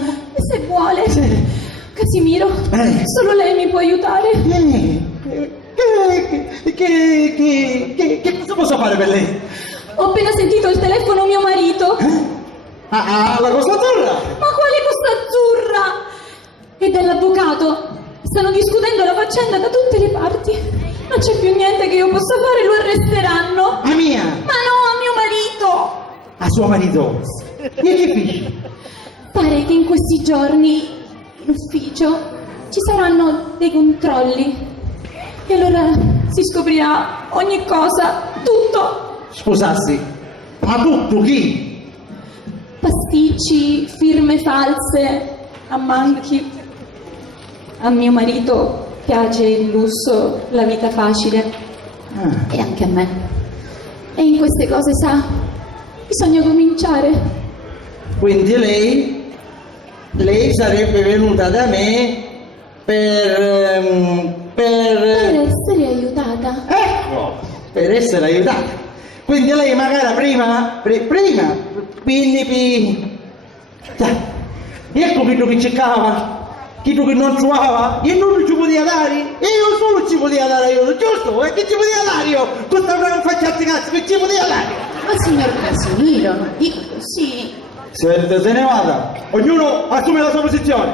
se vuole, Casimiro, solo lei mi può aiutare. Che cosa posso fare per lei? Ho appena sentito il telefono mio marito. Ah, la Costa Azzurra? Ma quale Costa Azzurra? E dell'avvocato. Stanno discutendo la faccenda da tutte le parti. Non c'è più niente che io possa fare, lo arresteranno. A mia? Ma no, a mio marito. A suo marito? E che dici? Pare che in questi giorni in ufficio ci saranno dei controlli. E allora si scoprirà ogni cosa, tutto. Scusassi, ma tutto chi? Pasticci, firme false, ammanchi. A mio marito piace il lusso, la vita facile. E anche a me. E in queste cose, sa, bisogna cominciare. Quindi lei sarebbe venuta da me per essere aiutata. ecco, per essere aiutata. Quindi lei magari quindi dai, ecco chi che cercava, chi che non trovava, e non ci poteva dare, e io solo ci poteva dare io, giusto? E che ci poteva dare io? Questa non facciate cazzo, che ci poteva dare? Ma signor Casimiro, non dico così. Se ne vada, ognuno assume la sua posizione.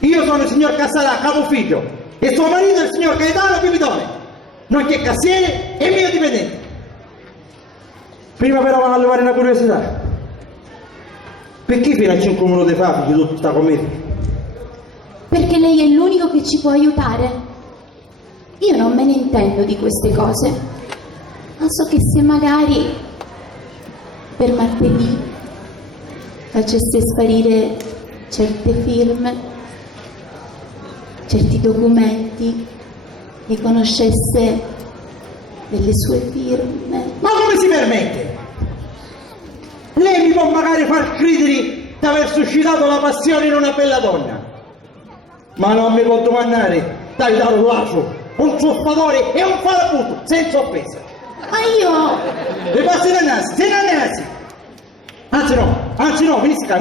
Io sono il signor Cassarà, capo ufficio, e suo marito è il signor Gaetano Pipitone, nonché cassiere e mio dipendente. Prima però vanno a levare una curiosità. Perché fino a 5 minuti fa di tutta questa commedia? Perché lei è l'unico che ci può aiutare. Io non me ne intendo di queste cose, ma so che se magari per martedì facesse sparire certe firme, certi documenti, e conoscesse delle sue firme. Ma come si permette? Lei mi può magari far credere di aver suscitato la passione in una bella donna, ma non mi può domandare di aiutare un ladro, un truffatore e un farabutto senza offesa. Ma io... Le passi da nasi, se non nasi. Anzi no, vieni qua.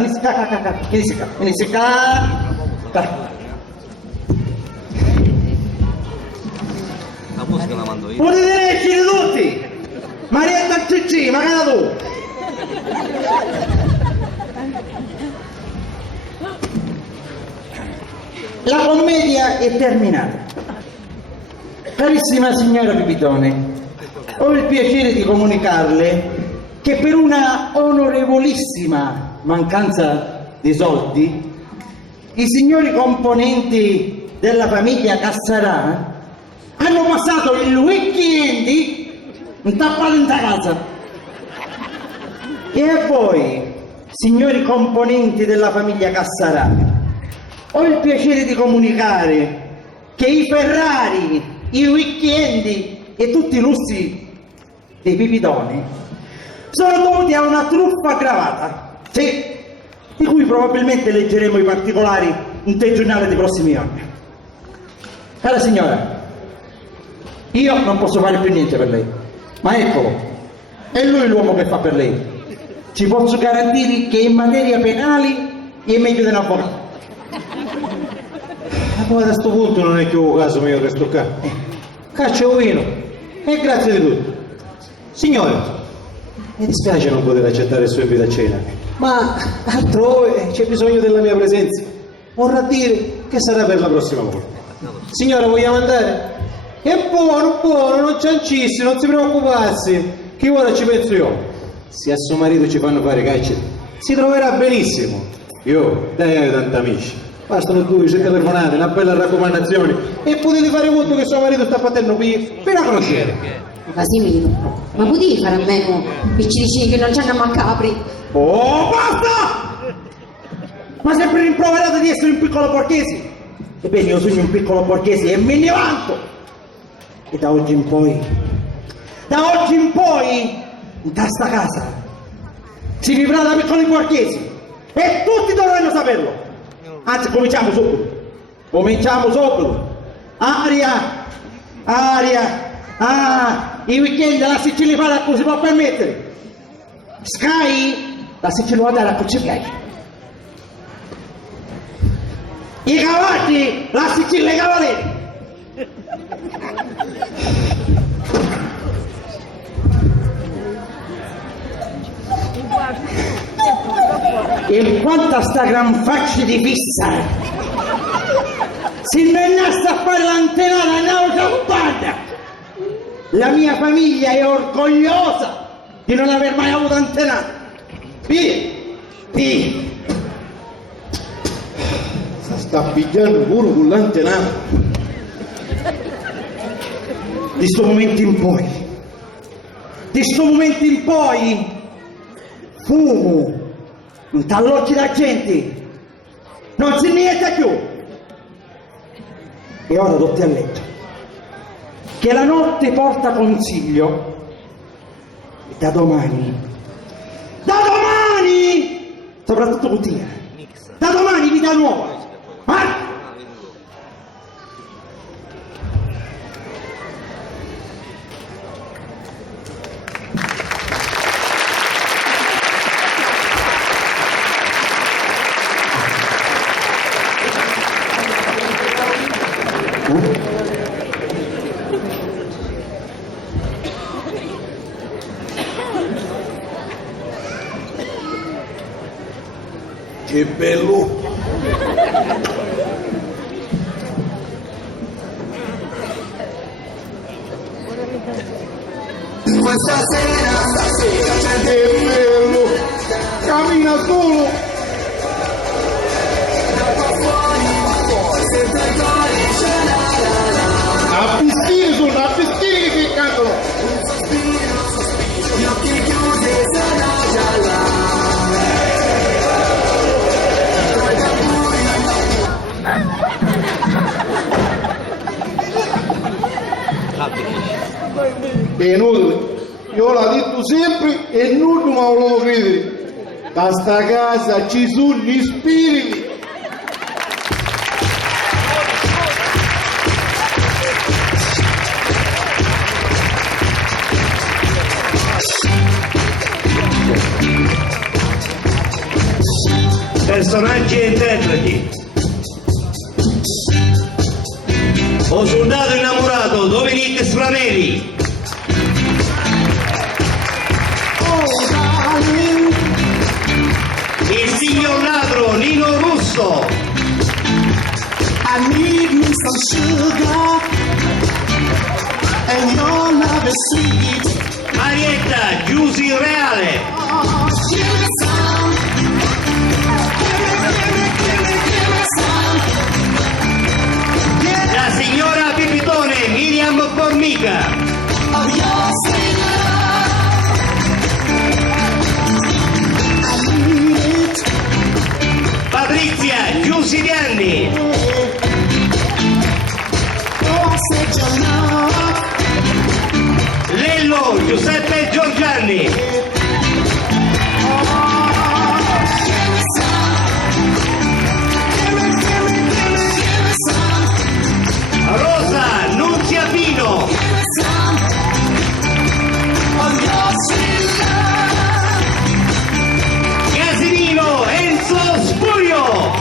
Dai. La musica la mando io. Potete leggere tutti! Marietta CC, magari tu! La commedia è terminata. Carissima signora Pipitone, ho il piacere di comunicarle che per una onorevolissima mancanza di soldi i signori componenti della famiglia Cassarà hanno passato il weekend in tappato in casa. E a voi, signori componenti della famiglia Cassarà, ho il piacere di comunicare che i Ferrari, i weekend e tutti i lussi dei Pipitoni sono dovuti a una truffa aggravata, sì, di cui probabilmente leggeremo i particolari in te giornale dei prossimi anni. Cara signora, io non posso fare più niente per lei, ma eccolo, è lui l'uomo che fa per lei. Ci posso garantire che in materia penali è meglio di un avvocato. Ma poi a questo punto non è più un caso mio che sto qua. Caccio vino e grazie di tutto. Signore, mi dispiace non poter accettare il suo invito a cena, ma altrove c'è bisogno della mia presenza. Vorrà dire che sarà per la prossima volta. Signora, vogliamo andare? È buono, non c'ancissi, non si preoccuparsi, che ora ci penso io. Se a suo marito ci fanno fare caccia, si troverà benissimo. Io, lei ha tanti amici, bastano 2 telefonate, una bella raccomandazione e potete fare conto che suo marito sta facendo per la crociera. Casimiro, ma potevi fare a meno picciricini che non c'hanno a capri? Oh, basta! Ma sempre rimproverato di essere un piccolo borghese. Ebbene, io sono un piccolo borghese e me ne vanto. E da oggi in poi, in questa casa, si vivrà da piccoli borghesi. E tutti dovranno saperlo. Anzi, cominciamo subito. Aria. I weekend la Sicilia farà così, si può permettere. Sky, la se ci lo andare a cucciare. I cavalli, la se ci le cavalieri. In quanto a sta gran faccia di fissa, se me ne sta a fare l'antenata nella campagna, la mia famiglia è orgogliosa di non aver mai avuto antenata. Via. Sta pigliando pure con l'antenata. Di sto momento in poi, fumo, non t'allocchi la gente, non si niente più. E ora tutti a letto, che la notte porta consiglio, e da domani, soprattutto con te, da domani vita nuova. Che bello! Questa sera Che bello! Cammina solo! A pistine che cantano! gli occhi chiusi sarà già là. È inutile, io l'ho detto sempre e non mi volevo credere. Da sta casa ci sono gli spiriti. Personaggi e interpreti. O soldato innamorato Dominique Sfranelli. Il signor ladro Nino Russo. I need me some sugar and your love is sweet. Marietta Giusy Reale. Oh, give me some. Give me some. La signora Pipitone Miriam Formica. Of your sweet love. I need it. Patrizia Giusilianni. Oh, I said your love. Lello Giuseppe Giorgianni. Rosa Nunzia Pino. Casimiro Enzo Spurio.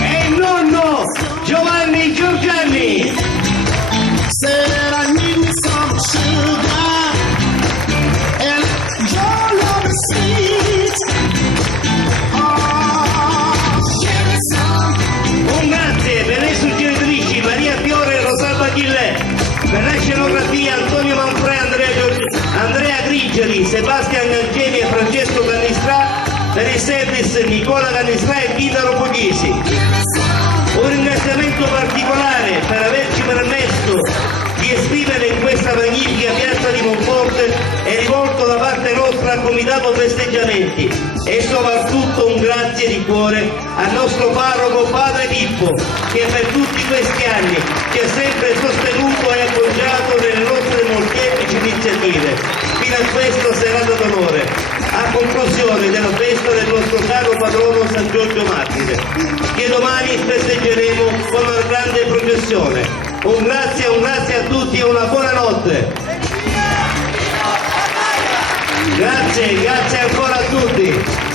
E il nonno Giovanni Giorgianni. Said I need me some sugar and your love is sweet. Oh, give me some. Un grazie per le suggeritrici Maria Fiore e Rosalba Chillè, per la scenografia Antonio Manfrè, Andrea Grigeri, Sebastian Gangemi e Francesco Cannistrà, per il service Nicola Cannistrà e Vitalo Pugliesi. Un ringraziamento particolare per averci permesso di esprimere in questa magnifica piazza di Monforte è rivolto da parte nostra al Comitato Festeggiamenti e soprattutto un grazie di cuore al nostro parroco Padre Pippo, che per tutti questi anni ci ha sempre sostenuto e appoggiato nelle nostre molteplici iniziative fino a questa serata d'onore, a conclusione della festa del nostro caro patrono San Giorgio Martire, che domani festeggeremo con una grande processione trasmissione. Un grazie a tutti e una buona notte. Grazie ancora a tutti.